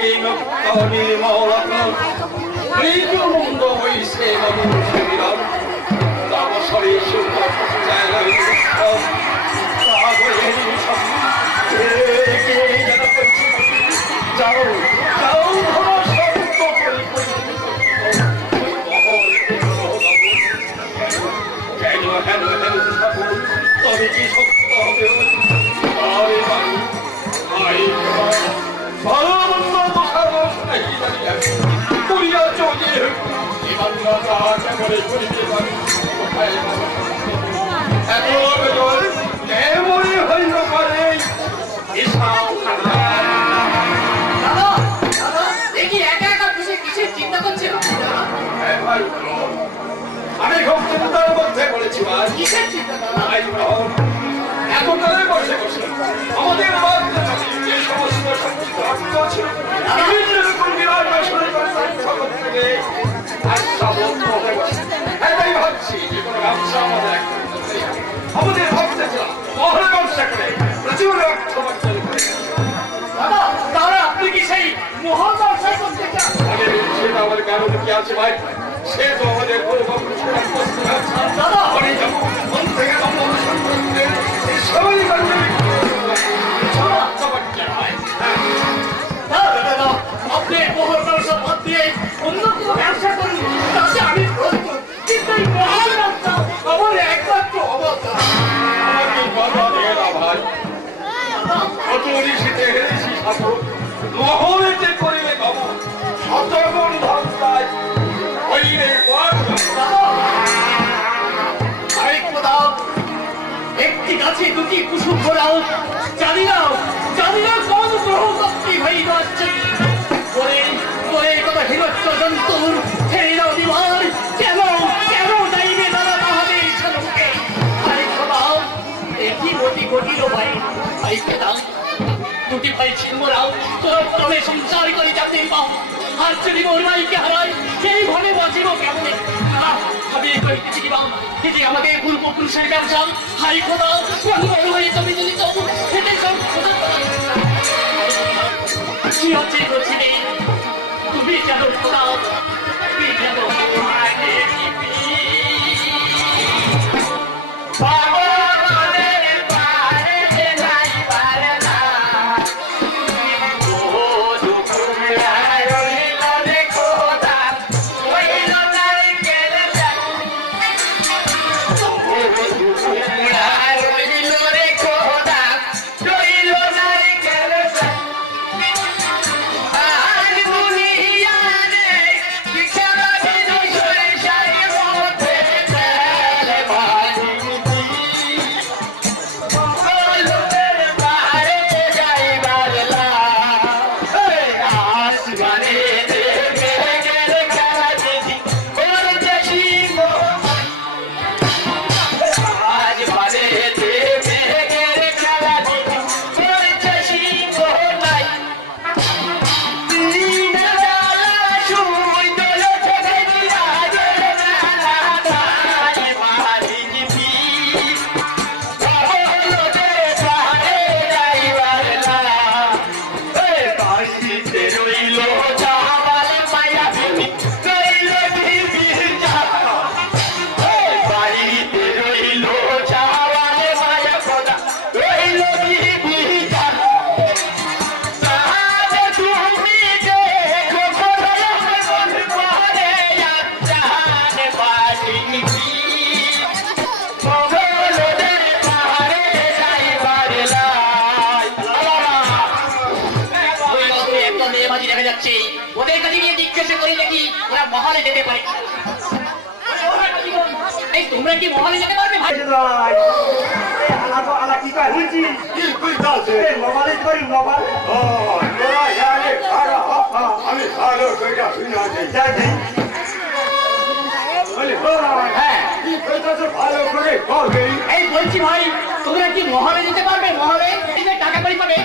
মুক্ত নির্মলতা মৃত্যুমুন্দ হইছে মনুষ্যবিরাম তামসরে সুন্দর জায়গায় যাও যাও তবে কি সত্য হবে ভালো মন্দ তো সাহস নাই করিয়া চলে এবার রাজা করে করিতে পারি এমনই হইল পারে আমি খুব চিন্তার মধ্যে পড়েছি এতটাই বসে বসে আমাদের যে সমস্ত সঙ্গীত রক্ত ছিল বিভিন্ন রকম বিরাট জগৎ থেকে এটাই ভাবছি যে কোনো ব্যবসা আমাদের ভাবতে চান মহল ব্যবসা করে প্রচুর অর্থ অর্জন করে তাহলে আপনি কি সেই মহল ব্যবসা করতে চান? আগে সেটা আমার কারণ কি আছে ভাই সে তো আমাদের কোনো মন থেকে সবাই আপনি মহল ব্যবসা বাদ দিয়ে অন্য কোনো ব্যবসা করুন তাতে আমি প্রস্তুত কিন্তু এই মহল ব্যবসা আমার একমাত্র অবস্থা আমাকে বাধা দিয়ে না ভাই কত ঋষিতে হেরেছি ঠাকুর মহলেতে করিলে গমন শতগুণ ধন চাই হইলে একটি গাছে দুটি কুসুম ঘোরাও জানি না কোন গ্রহ শক্তি ভাই আসছে করে করে কত হিরোচ্চ জন্তুর ছেড়ে দাও দিবার কেন যাইবে দাদা মহাবীর ছেলেকে আরে খোদাও একই গতি গতিল ভাই ভাইকে দাও দুটি ভাই ছিন্মরাও তবে সংসার করে যাতে পাও আর যদি ওর ভাইকে হারাই সেইভাবে বাঁচিব কেমন আমি কইতেছি কি বাবা এটি আমাদের পূর্বপুরুষের ব্যবসা হাই খোদা বড় ভাই তুমি যদি তো এটাই সব খোদা কি হচ্ছে করছি তুমি কেন খোদা তুমি কেন ওদের কাছে গিয়ে জিজ্ঞাসা করি নাকি ওরা মহলে যেতে পারে এই তোমরা কি মহলে যেতে পারবে ভাই এই বলছি ভাই তোমরা কি মহলে যেতে পারবে মহলে টাকা করি পাবে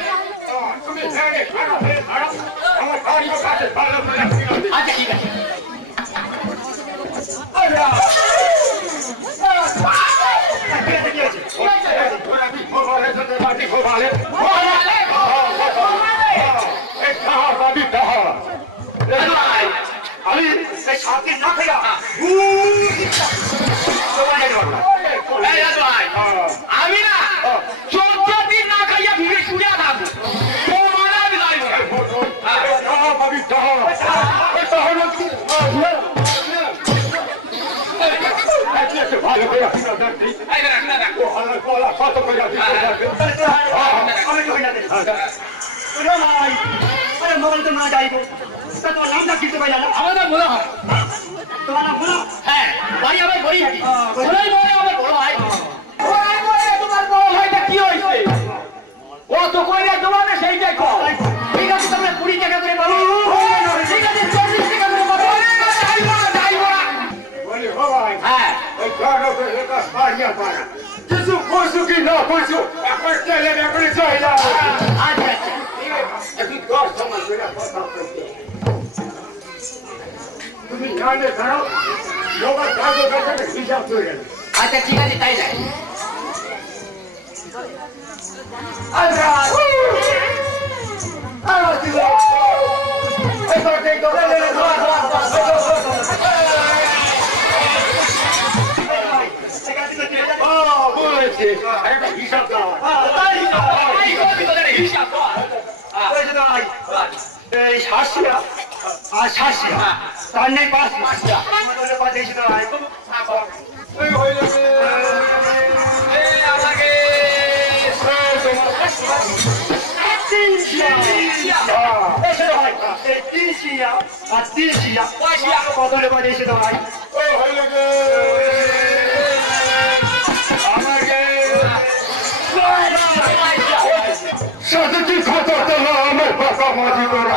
আচ্ছা ঠিক আছে ভালো এই দাদু ভাই, আমি না 14 দিন না খাইয়া ভিড়ে শুয়ে থাকবো, তোমার আমি যাইব না। আমার নাম মনে হয়, হ্যাঁ, বাড়ি আমার বড়ি থাকি, বড়ই বড়ই আমার বড় ভাই। তোমার বড় ভাইটা কি হয়েছে? কত কইরা তোমাকে সেইটাই কর। ঠিক আছে, তোমরা 20 টাকা করে পাবো, ঠিক আছে 40 টাকা করে পাবো। হ্যাঁ, কিছু পশু কি না পশু এখন চলে করে চলে যাও। আচ্ছা আচ্ছা, একটু 10 সময় করে কথা বলতে তুমি জানে ধরো লোক কাজে কাজে হিসাব করে আচ্ছা ঠিক আছে, তাই যাই। আচ্ছা হিসাব দাও। হিসাব কর। এই শাসিয়া আর শাসিয়া তার নেই পাঁচ পাঠিয়েছি তো ভাই আমাকে কতটা পাঠিয়েছি তো ভাই সাথে খবরটা আমার বাবা মাঝি করে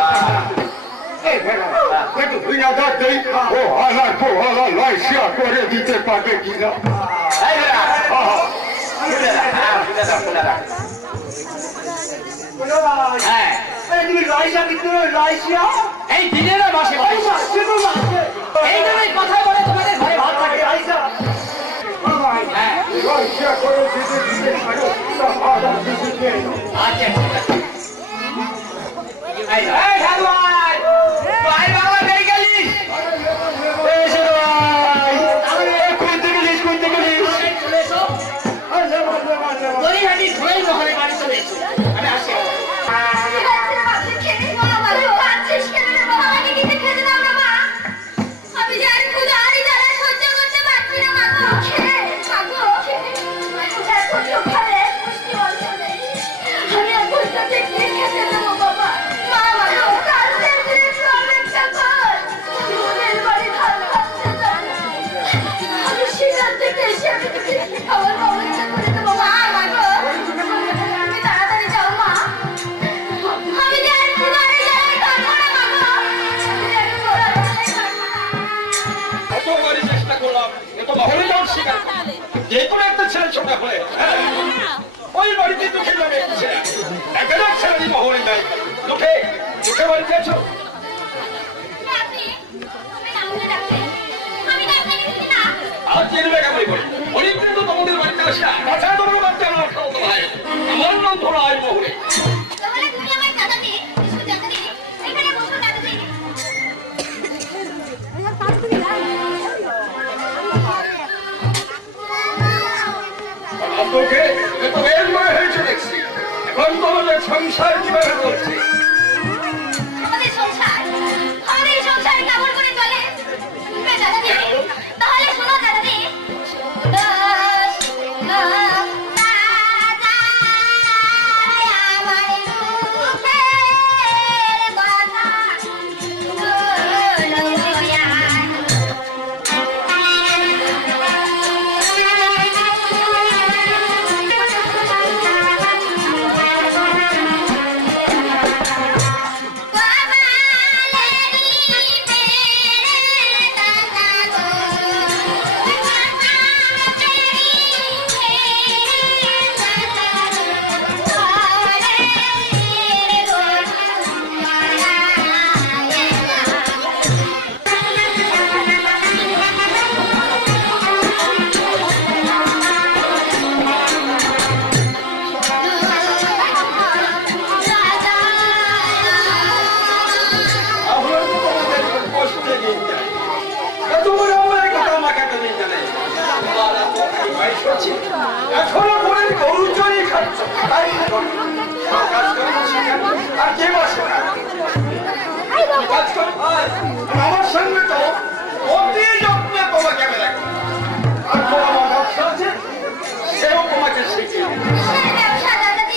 একটু ভুইয়াদার দেই ও হালার পোহালা লয়সিয়া করে দিতে পারবে কিনা হ্যাঁ, তুমি লয়সিয়া কিন্তু লয়সিয়া এই দিনের মাসে এই জন্যই কথা বলে তোমাদের ঘরে ভাত থাকে। হ্যাঁ, লয়সিয়া করে দিতে দিতে পারো আচ্ছা ঠিক আছে। এই সাধু ভাই, ভাই বাবা নেই গেলিস? চলে এসো, দড়িহাটি ধরেই মহলে বাড়ি চলে এসো, আমি আসি। আমি জানি শুধু আরই জ্বালা সহ্য করতে পারছি না মাগো। মাগো, এখন তো ঘরে পুষ্টি অঞ্চলে আমি এখন তাতে কি খেতে দেবো বাবা? মা মাগো, কাল থেকে একটু অপেক্ষা কর। ওদের বাড়ি ভাত খাচ্ছে না। আমি সেখান থেকে এসে আমি তোকে খাওয়ার ব্যবস্থা করে দেবো। মা মাগো, তুমি তাড়াতাড়ি যাও মা। আমি যে আর শুধু আরই জ্বালাই থাকবো না মাগো। আমি আর শুধু আরই জ্বালাই থাকবো না। কতবারই চেষ্টা করলাম এত মহলে যাওয়ার শিকার যে কোনো একটা ছেলে ছোট হয়ে ওই বাড়িতে দুঃখে যাবে একটা ছেলে মহলে নেই দুঃখে দুঃখে বাড়িতে আছো আর জেনে কেমন করি অনেকদিন তো তোমাদের বাড়িতে আসা তাছাড়া তোমার বাড়িতে আমার ভাই আমার নাম ধরো আয় মহলে তোকে তো এর মনে হয়েছে দেখছি এখন তোমাদের সংসার কিভাবে চলছে আমাদের সংসার কেমন করে চলে দাদাদি? তাহলে শোনো দাদাদি, আছে এখনো করে গরু চড়িয়ে খাচ্ছ তাই কাজ করে আর কে বসে কাজ করে আমার সঙ্গে তো অতি যত্নে তোমাকে আমি রাখি আর তোমার ব্যবসা আছে সেও তোমাকে শিখিয়ে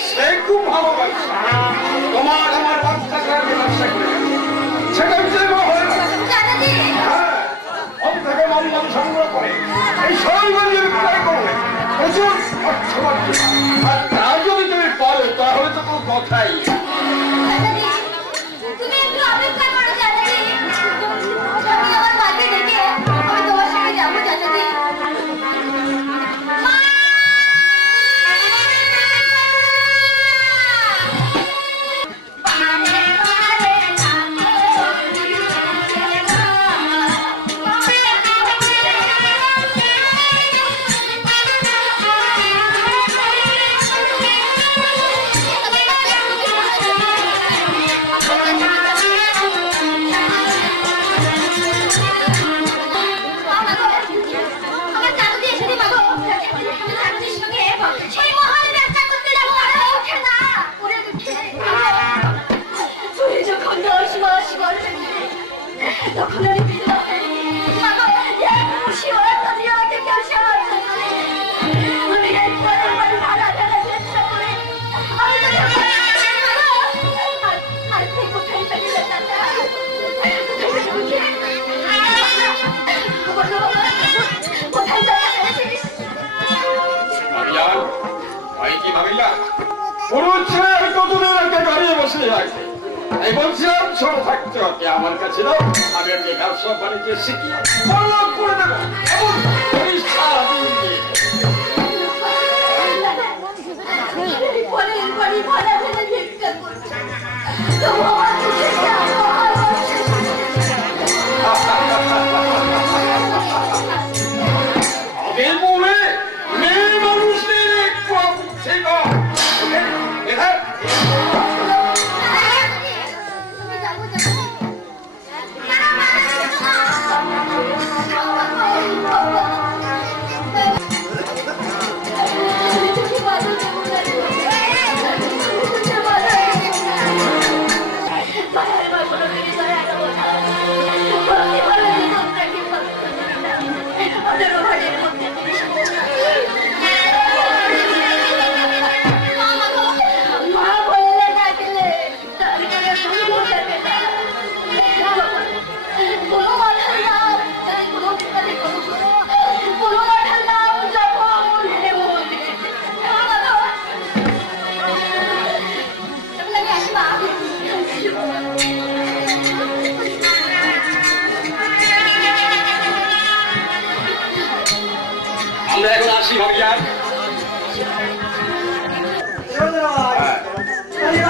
সে খুব ভালো ব্যবসা তোমার আমার বাচ্চা কারণে ব্যবসা করে সেটা হয়ে থেকে মাল সংগ্রহ করে এই সবাই করবে প্রচুর অর্থ আর তা যদি তুমি পারো তাহলে তো কোনো কথাই তুমি একটু অপেক্ষা করো চাচাজি আমি আমার মাকে ডেকে আমি তোমার সঙ্গে যাবো চাচাজি তখন আমি খুশি হয়ে তুমি আমাকে কেউ সাহায্য করে আমি এই পরের বাড়ি ভাড়া দেওয়ার চেষ্টা করি আর তুই কোথায় পেলি কোথায় যাওয়া ভাই কি ভাবিলা পুরো ছেলে কতদিন একটা গাড়িয়ে বসে রাখবে এই বলছিলাম ছোট থাকতে হবে আমার কাছে দাও আমি একটা ব্যবসা বাণিজ্য শিখি করে দেবো পরের বাড়ি ভাড়া ফেলে ভিক্ষা করছে তবু আমার আগের মনে মেয়ে মানুষের একটু ঠিক এখানে আমরা এখন আসি ভাবিয়ার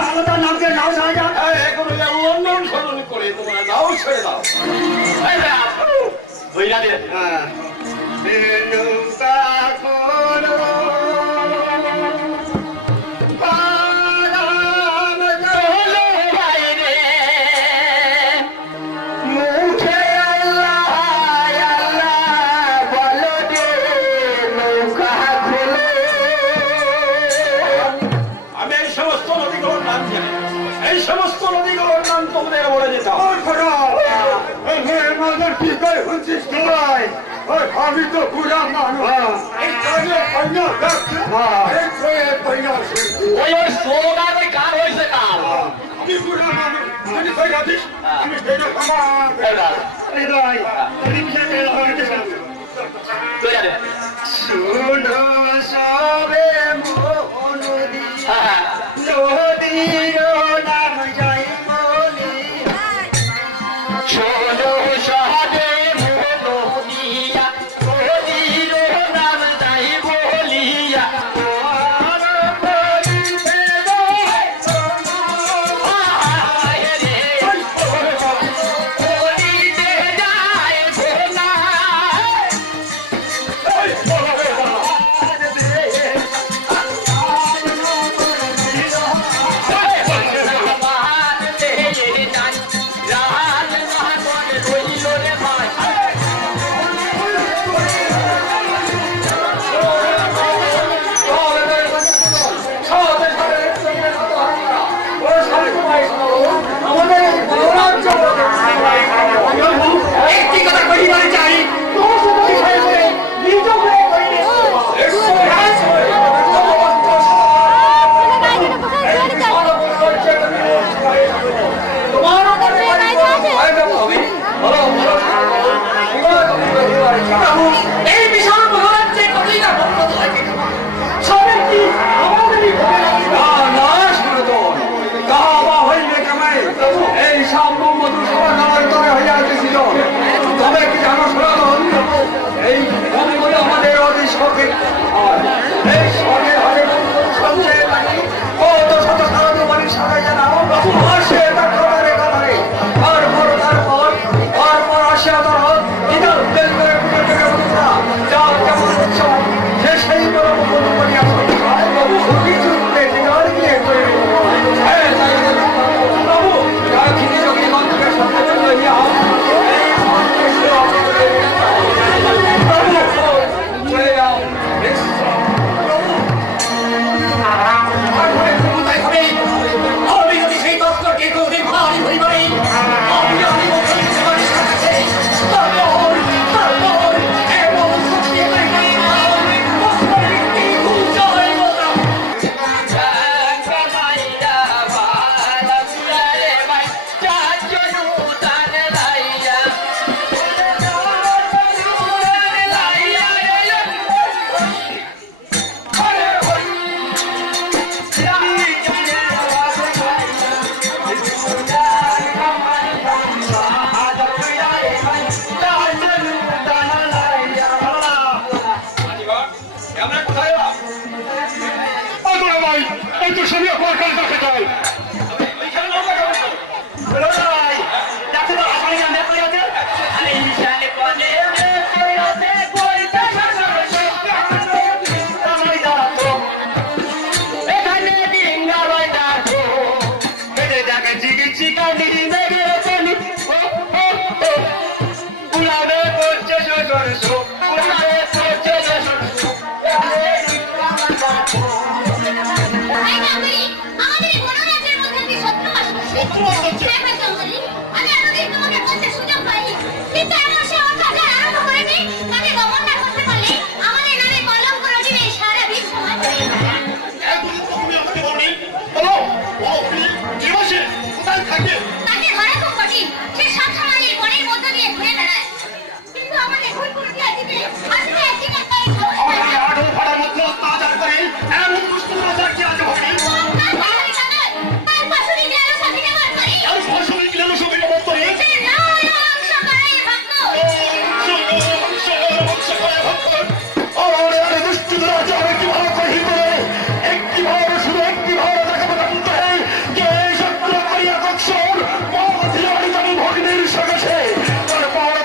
আলাদা নামকে নাও ছাড়া যাক এখন অন্য স্মরণ করে তোমরা নাও ছেড়ে দাও বইরা দিয়ে এই সমস্ত নদীগুলোর নাম তোমাদের বলে যেতাম আমি তো পুরা মানুষ শুনো সবে নদী নদীর নাম যাই বলি শোনো সবে নদিয়া নদীর নাম যাই বলিয়া শখের আর এই শখের হাতে সঞ্চয় লাগে কত শত সাহায্য বাড়ির সবাই জানাও আসে তার খাবারে খাবারে আর পর আসে তার ইদাল তেল করে পুজো বন্ধুরা যা কেমন উৎসব সে সেই বড় বন্ধু বাড়ি আসে কিছু টেকার গিয়ে করে বাবু যারা খিদে যোগী মন্ত্রের সামনে চলে যাও আমি যদি সেই দপ্তরকে কোনদিন ভারী হই পারি আমি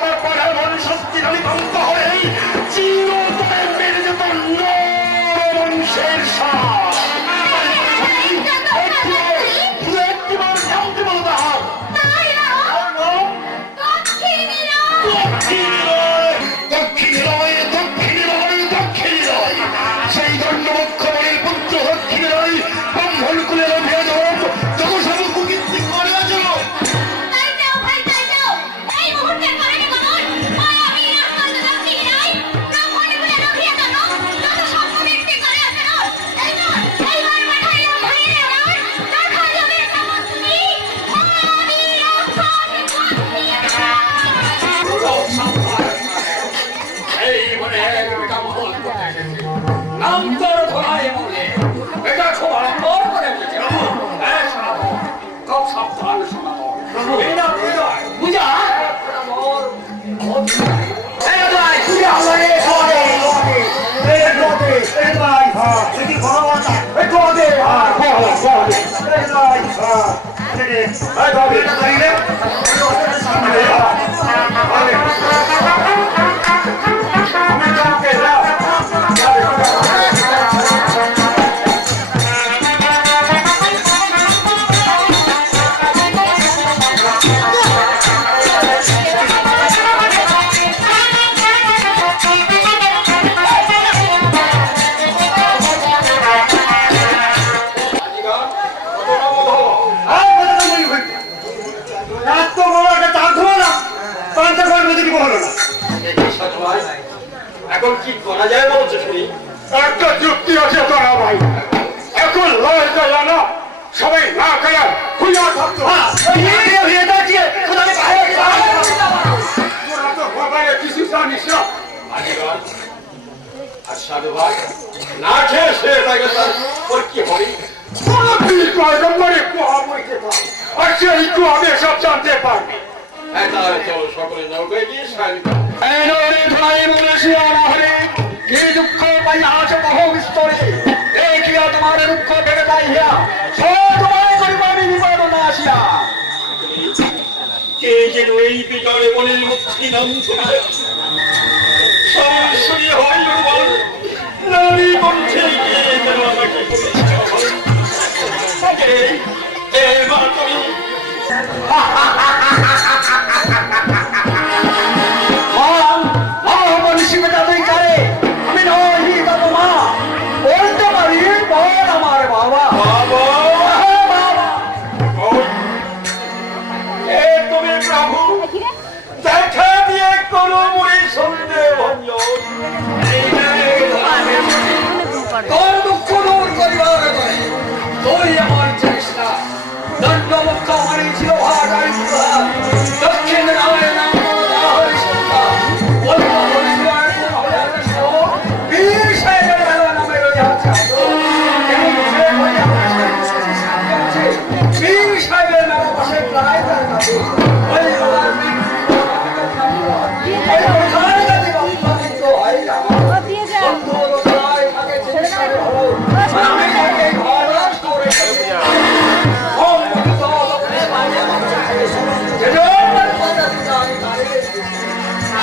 তারপর এমন শক্তি পাই এখন কি করা যায় বলছো শুনি একটা যুক্তি আছে তোরা ভাই এখন লয় যায় না সবাই না খায়া খুঁজা থাকতো কিছু জানিস না আর সাধু ভাই না খেয়ে সে ওর কি হবে আর সেই তো আমি সব জানতে পারবি তাহলে চলো সকলে নৌকায় গিয়ে সারি কি দুঃখ যেন এই বিজয় মনের মুক্তি নান্ত সংসরী হয় ভগবান নারী কণ্ঠে গিয়ে যেন আমাকে এ মা তুমি মানসিকতা তুই কারে আমি নই বাবা মা বলতে পারি বল আমার বাবা বাবা এ তুমি প্রভু দেখা দিয়ে করো মুড়ি সন্দেহ ভঞ্জন তোর দুঃখ দূর করিবার করে তুই আমার চেষ্টা দণ্ড মুক্ত মানে ছিল ভাগাই দক্ষিণ নামে নাম বীর সাহেবের নামে রয়েছে বীর সাহেবের নামে বসে প্রায় তার কাছে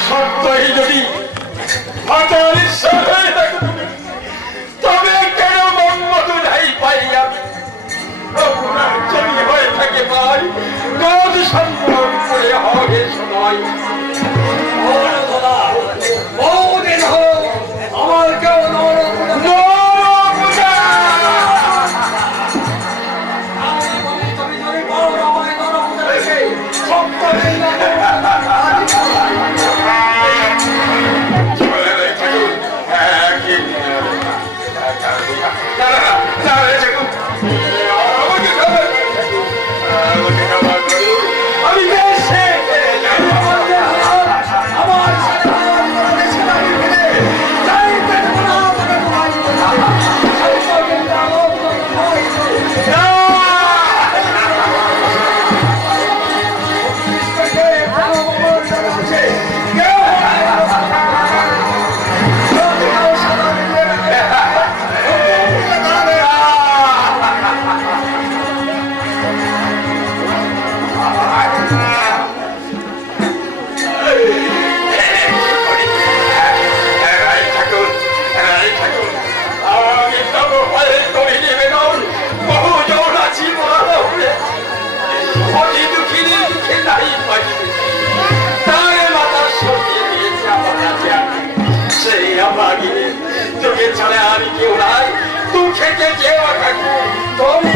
সত্যই যদি ভাতার ঈশ্বর তবে কেন মঙ্গল নাই পাই আমি প্রভুর জমি হয়ে থাকে পাই রোজ সম্মান করে হবে সময় বহুদিন হোক আমার কেউ তোকে ছাড়া আমি কেউ নাই তুই খেতে কেউ থাকবো তুমি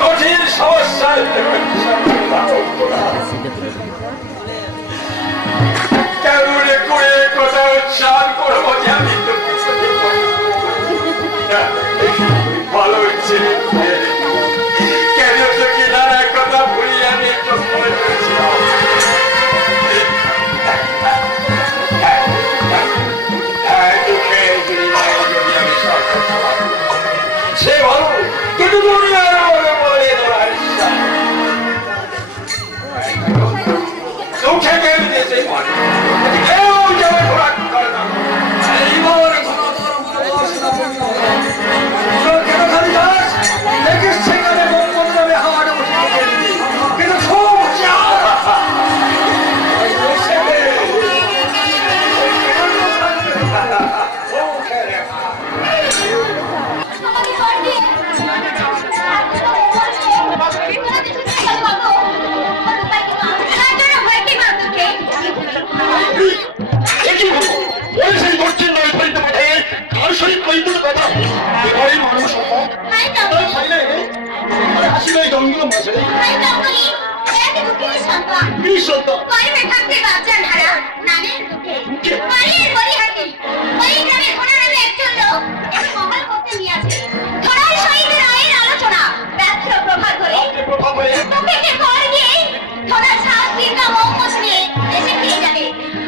কঠিন সমস্যার কেমন করে কথা উচ্চার করবো যে আমি ভালো ইচ্ছে কেন তোকে নানা কথা ভুলি আমি মনে করেছিলাম সে ভালো কিন্তু দুনিয়ার বলে দুঃখে কেউ দিয়েছে কেউ যাবে ঘোরা করে না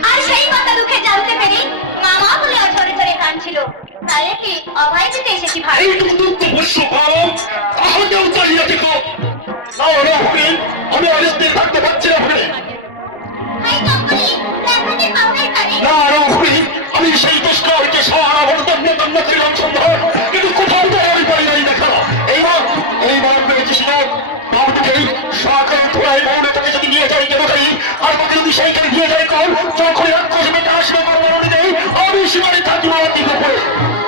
আর সেই কথা দুঃখে জানতে দেখতে এসেছি ভাই। এইটুকু দুঃখ বস্য পাও তাহলেও চালিয়ে দেখো। না না হরিণ, আমি অনেকদিন থাকতে পারছি না হরিণ। ভাই চম্পলি, দেখাতে পাওয়াই পারে। না না হরিণ, আমি সেই দুষ্ট হইতে সারা ভরতন্য তন্য করিলাম সম্ভব, কিন্তু কোথাও তো আমি পাই নাই দেখা। এইবার পেয়েছিস না বাবুকেই সকাল তোলাই মৌনে তোকে যদি নিয়ে যাই কেন যাই, আর তোকে যদি সেইখানে নিয়ে যাই কর যখন রাক্ষস মেয়েটা আসবে আমার মনে নেই, আমি সীমানে থাকিব দিকে পড়ে।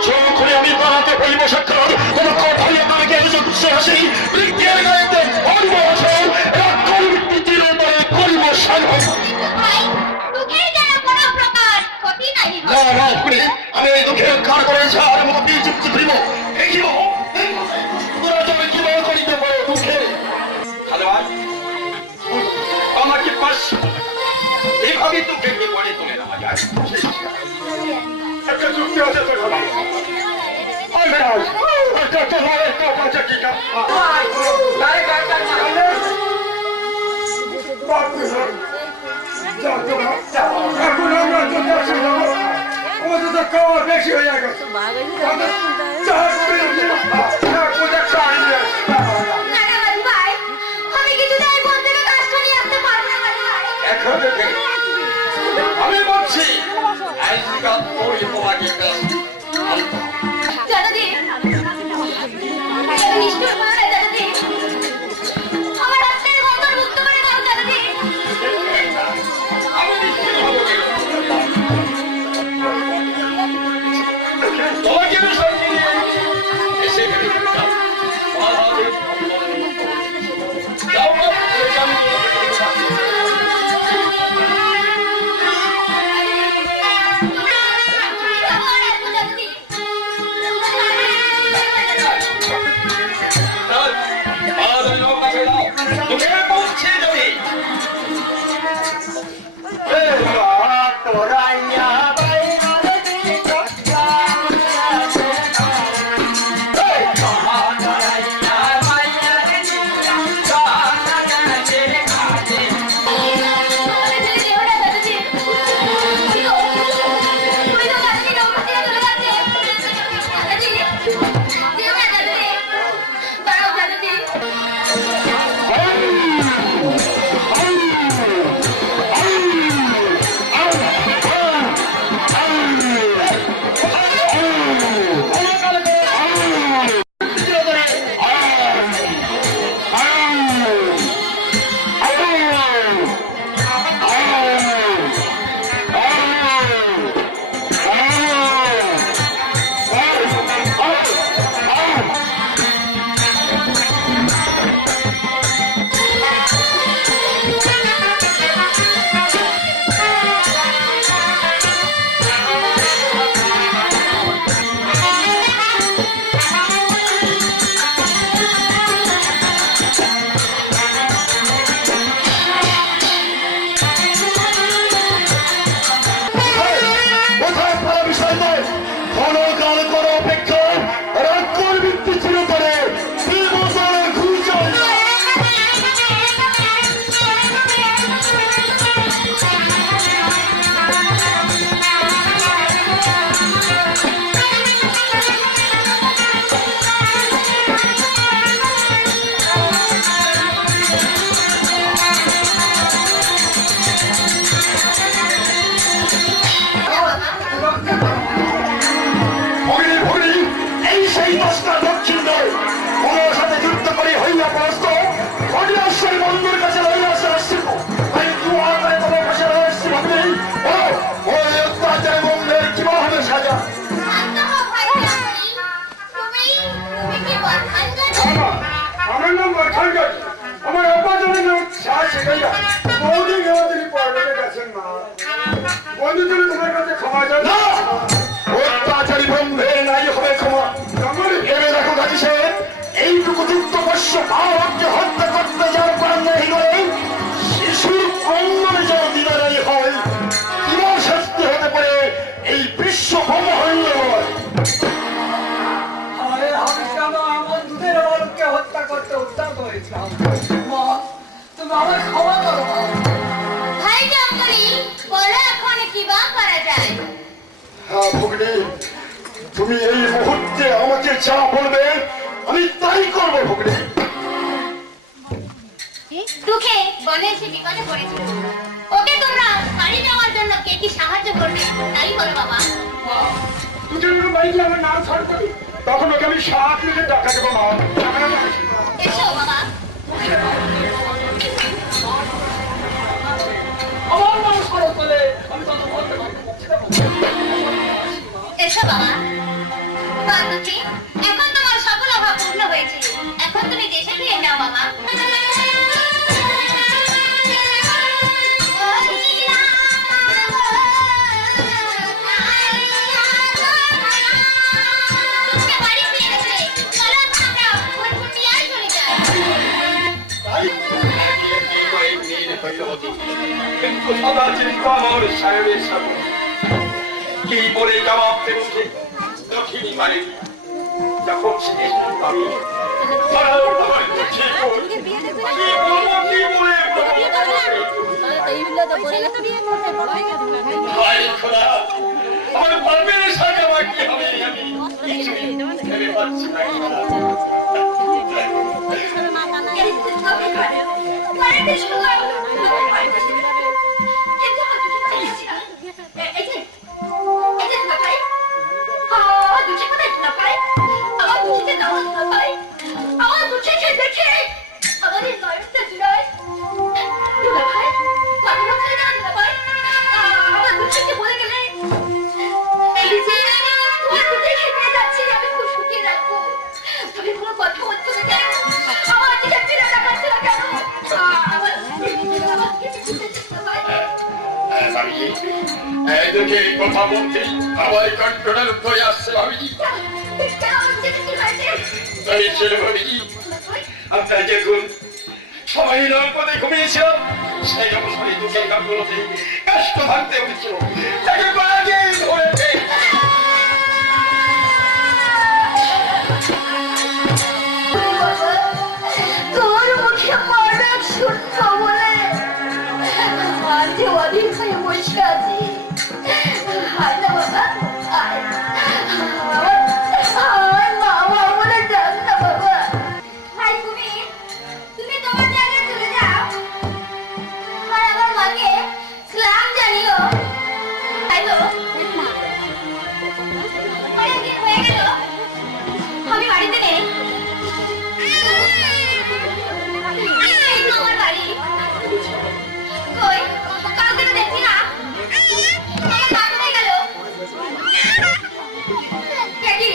যখন আমি বানাতে পারিব সাক্ষাৎ কোনো কথাই আমাকে এসে হাসি বৃক্ষের গাইতে অন্য আছে রাক্ষস বৃত্তি চিরতরে করিব সাধন। ভাই, দুঃখের যেন কোনো প্রকার ক্ষতি নাই না হয়। না প্রিয়, আমি এই দুঃখের কার করে ছাড় মুক্তি চুক্তি করিব। এই জীব তোরা তবে কিভাবে করিতে পারো দুঃখে আমাকে পাশ এইভাবে তো ভেঙে পড়ে তুলে নেওয়া যায়। একটা চুক্তি আছে তো ভালো এখন আমরা চলে আসি যাবো, আমাদের তো খাওয়া বেশি হয়ে গেছে। না না বাবু ভাই, আমি কিছুতেই মন থেকে কাজটা নিয়ে আসতে পারবো না বাবু ভাই। আমি বলছি আইনঘাত ওই তোমাকে দাদাজি, এত নিষ্ঠুর করো না দাদাজি। আমার হাতের গন্ধ মুক্ত করে দাও দাদাজি। আমি নিশ্চিত হবো তোমাকে বিষয় নিয়ে এসে আমার এত দাদাজি। আমাকে ছেড়ে যেও না দাদাজি। ওই তো দাদাজি নৌকা দিয়ে চলে যাচ্ছে। দাদাজি, যেও না দাদাজি। দাঁড়াও দাদাজি। কোথায় পড়া বিষয় নয়, ক্ষণকাল করো অপেক্ষা, রাক্ষস বৃত্তি চিরতরে বিমোচনে ঘুচয়। ভগিনী ভগিনী, এই সেই দশটা দক্ষিণ নয়, ওনার সাথে যুদ্ধ করে হইয়া পরস্ত অডিয়াশ্বরী বন্ধুর কাছে লইয়া আসে আসছিল। তাই তোমার গায়ে তোমার পাশে রয়েছি ভাবলি ওই অত্যাচার বন্ধের কিভাবে হবে সাজা। শান্ত হও ভাই চম্পলি। তুমি কি বলখান জানো? আমার নাম বরখান গাছ, আমার আব্বা জনের নাম শাহ শেখাইয়া। বহুদিন গেল তিনি পরলোকে গেছেন মা। বন্ধু তুমি তোমার কাছে ক্ষমা চাই। না, অত্যাচারী বন্ধের নাই হবে ক্ষমা। ভেবে দেখো গাছি সাহেব, এইটুকু যুক্ত বর্ষ ভারতকে হত্যা করতে যাওয়ার প্রাণ নাই করে শিশুর অঙ্গনে যেন দিদারাই হয়, কিরকম শাস্তি হতে পারে এই বিশ্ব ব্রহ্মাণ্ড। আরে আমি কেন আমার দুধের বালককে হত্যা করতে উদ্যত হয়েছিলাম? মা, তুমি আমায় ক্ষমা করো মা। ভাই চম্পলি, বলো এখন কি বা করা যায়? হ্যাঁ ভগ্নী, তুমি এই মুহূর্তে আমাকে যা বলবে আমি তাই করবো ভগ্নি। দুঃখে বনে এসে বিপদে পড়েছিল, ওকে তোমরা বাড়ি যাওয়ার জন্য কে কি সাহায্য করবে তাই বলো বাবা। তুই যদি বাড়িতে আমার নাম ছাড় করি তখন ওকে আমি 7 মিনিটে টাকা দেবো মা। এসো বাবা। আমার নাম স্মরণ করলে আমি তত বলতে পারবো। এসো বাবা। পার্বতী, এখন তোমার সকল অভাব পূর্ণ হয়েছে, এখন তুমি দেশে ফিরে যাও বাবা। বাড়ি ফিরে গেছে, চলো এখন আমরা ভোরপুটিয়ায় চলে যাই। কিন্তু সদা চিন্তা আমার সাহেবের সাথে কি বলে জবাব দেবো সে দক্ষিণী মানে যখন সে আমি আমার বাপের সাথে আমার কি হবে আমি কিছুই ভেবে পাচ্ছি না। কথা বলতে আমার কণ্ঠটা ধরে আসছে ভাবি। আপনার দেখুন সবাই নৌপদে ঘুমিয়েছিলাম সেই অবসরে দুঃখের গানগুলোতে কষ্ট ভাঙতে হয়েছিল তাকে বাগে ধরেছে। তোর মুখে মরক শুনবো বলে আজকে অধীর হয়ে বসে আছি। আয় না বাবা, আয়। আমার বাবা বলে যান না বাবা। ভাই তুমি তোমার জায়গায় চলে যাও, আর আমার মাকে সালাম জানিও। তাই তো অনেকদিন হয়ে গেল আমি বাড়িতে নেই। এই তো আমার বাড়ি। কই কাউকে তো দেখছি না, আমার মা কোথায় গেল? কে কি?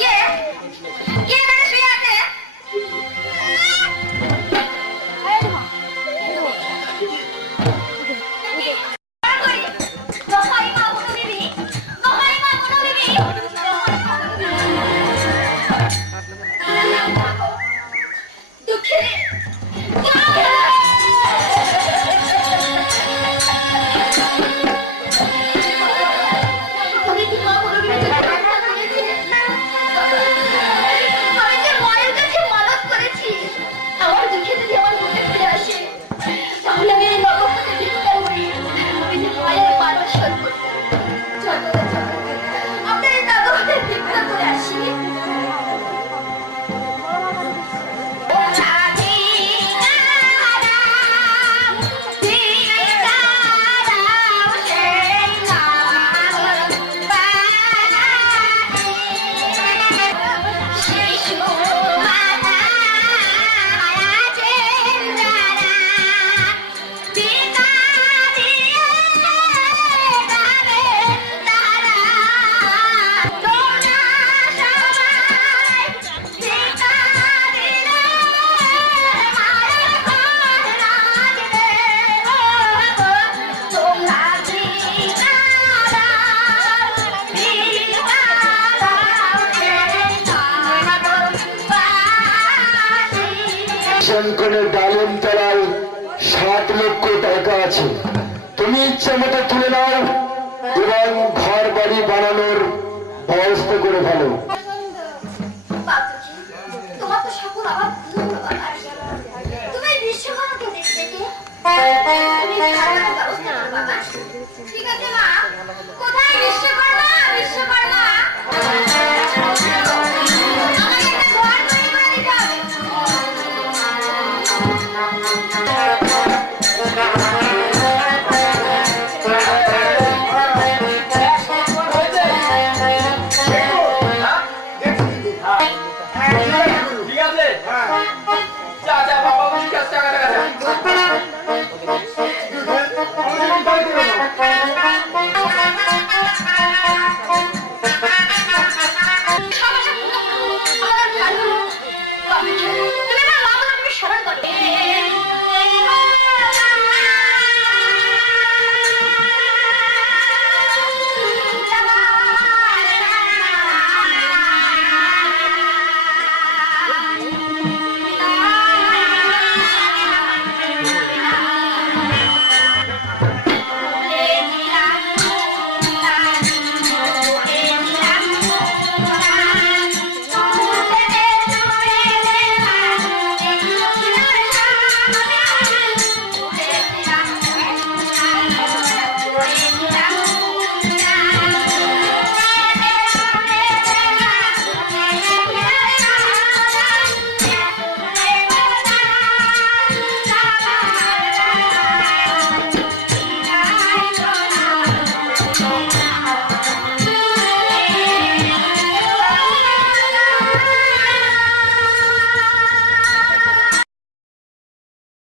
কে কে এখানে শুয়ে আছে? দোহাই মা কোনো বিবি, দোহাই মা কোনো বিবি, দুঃখে শঙ্করের ডালিম তলায় 7 লক্ষ টাকা আছে, তুমি ইচ্ছে মতো তুলে নাও এবং ঘর বাড়ি বানানোর ব্যবস্থা করে ফেলো। তোমার তো সকল অভাব দূর বাবা। তুমি বিশ্বকর্মাকে দেখবে কি? তুমি খাওয়ানোর ব্যবস্থা করো বাবা। ঠিক আছে মা। কোথায় বিশ্বকর্মা? বিশ্বকর্মা আপনার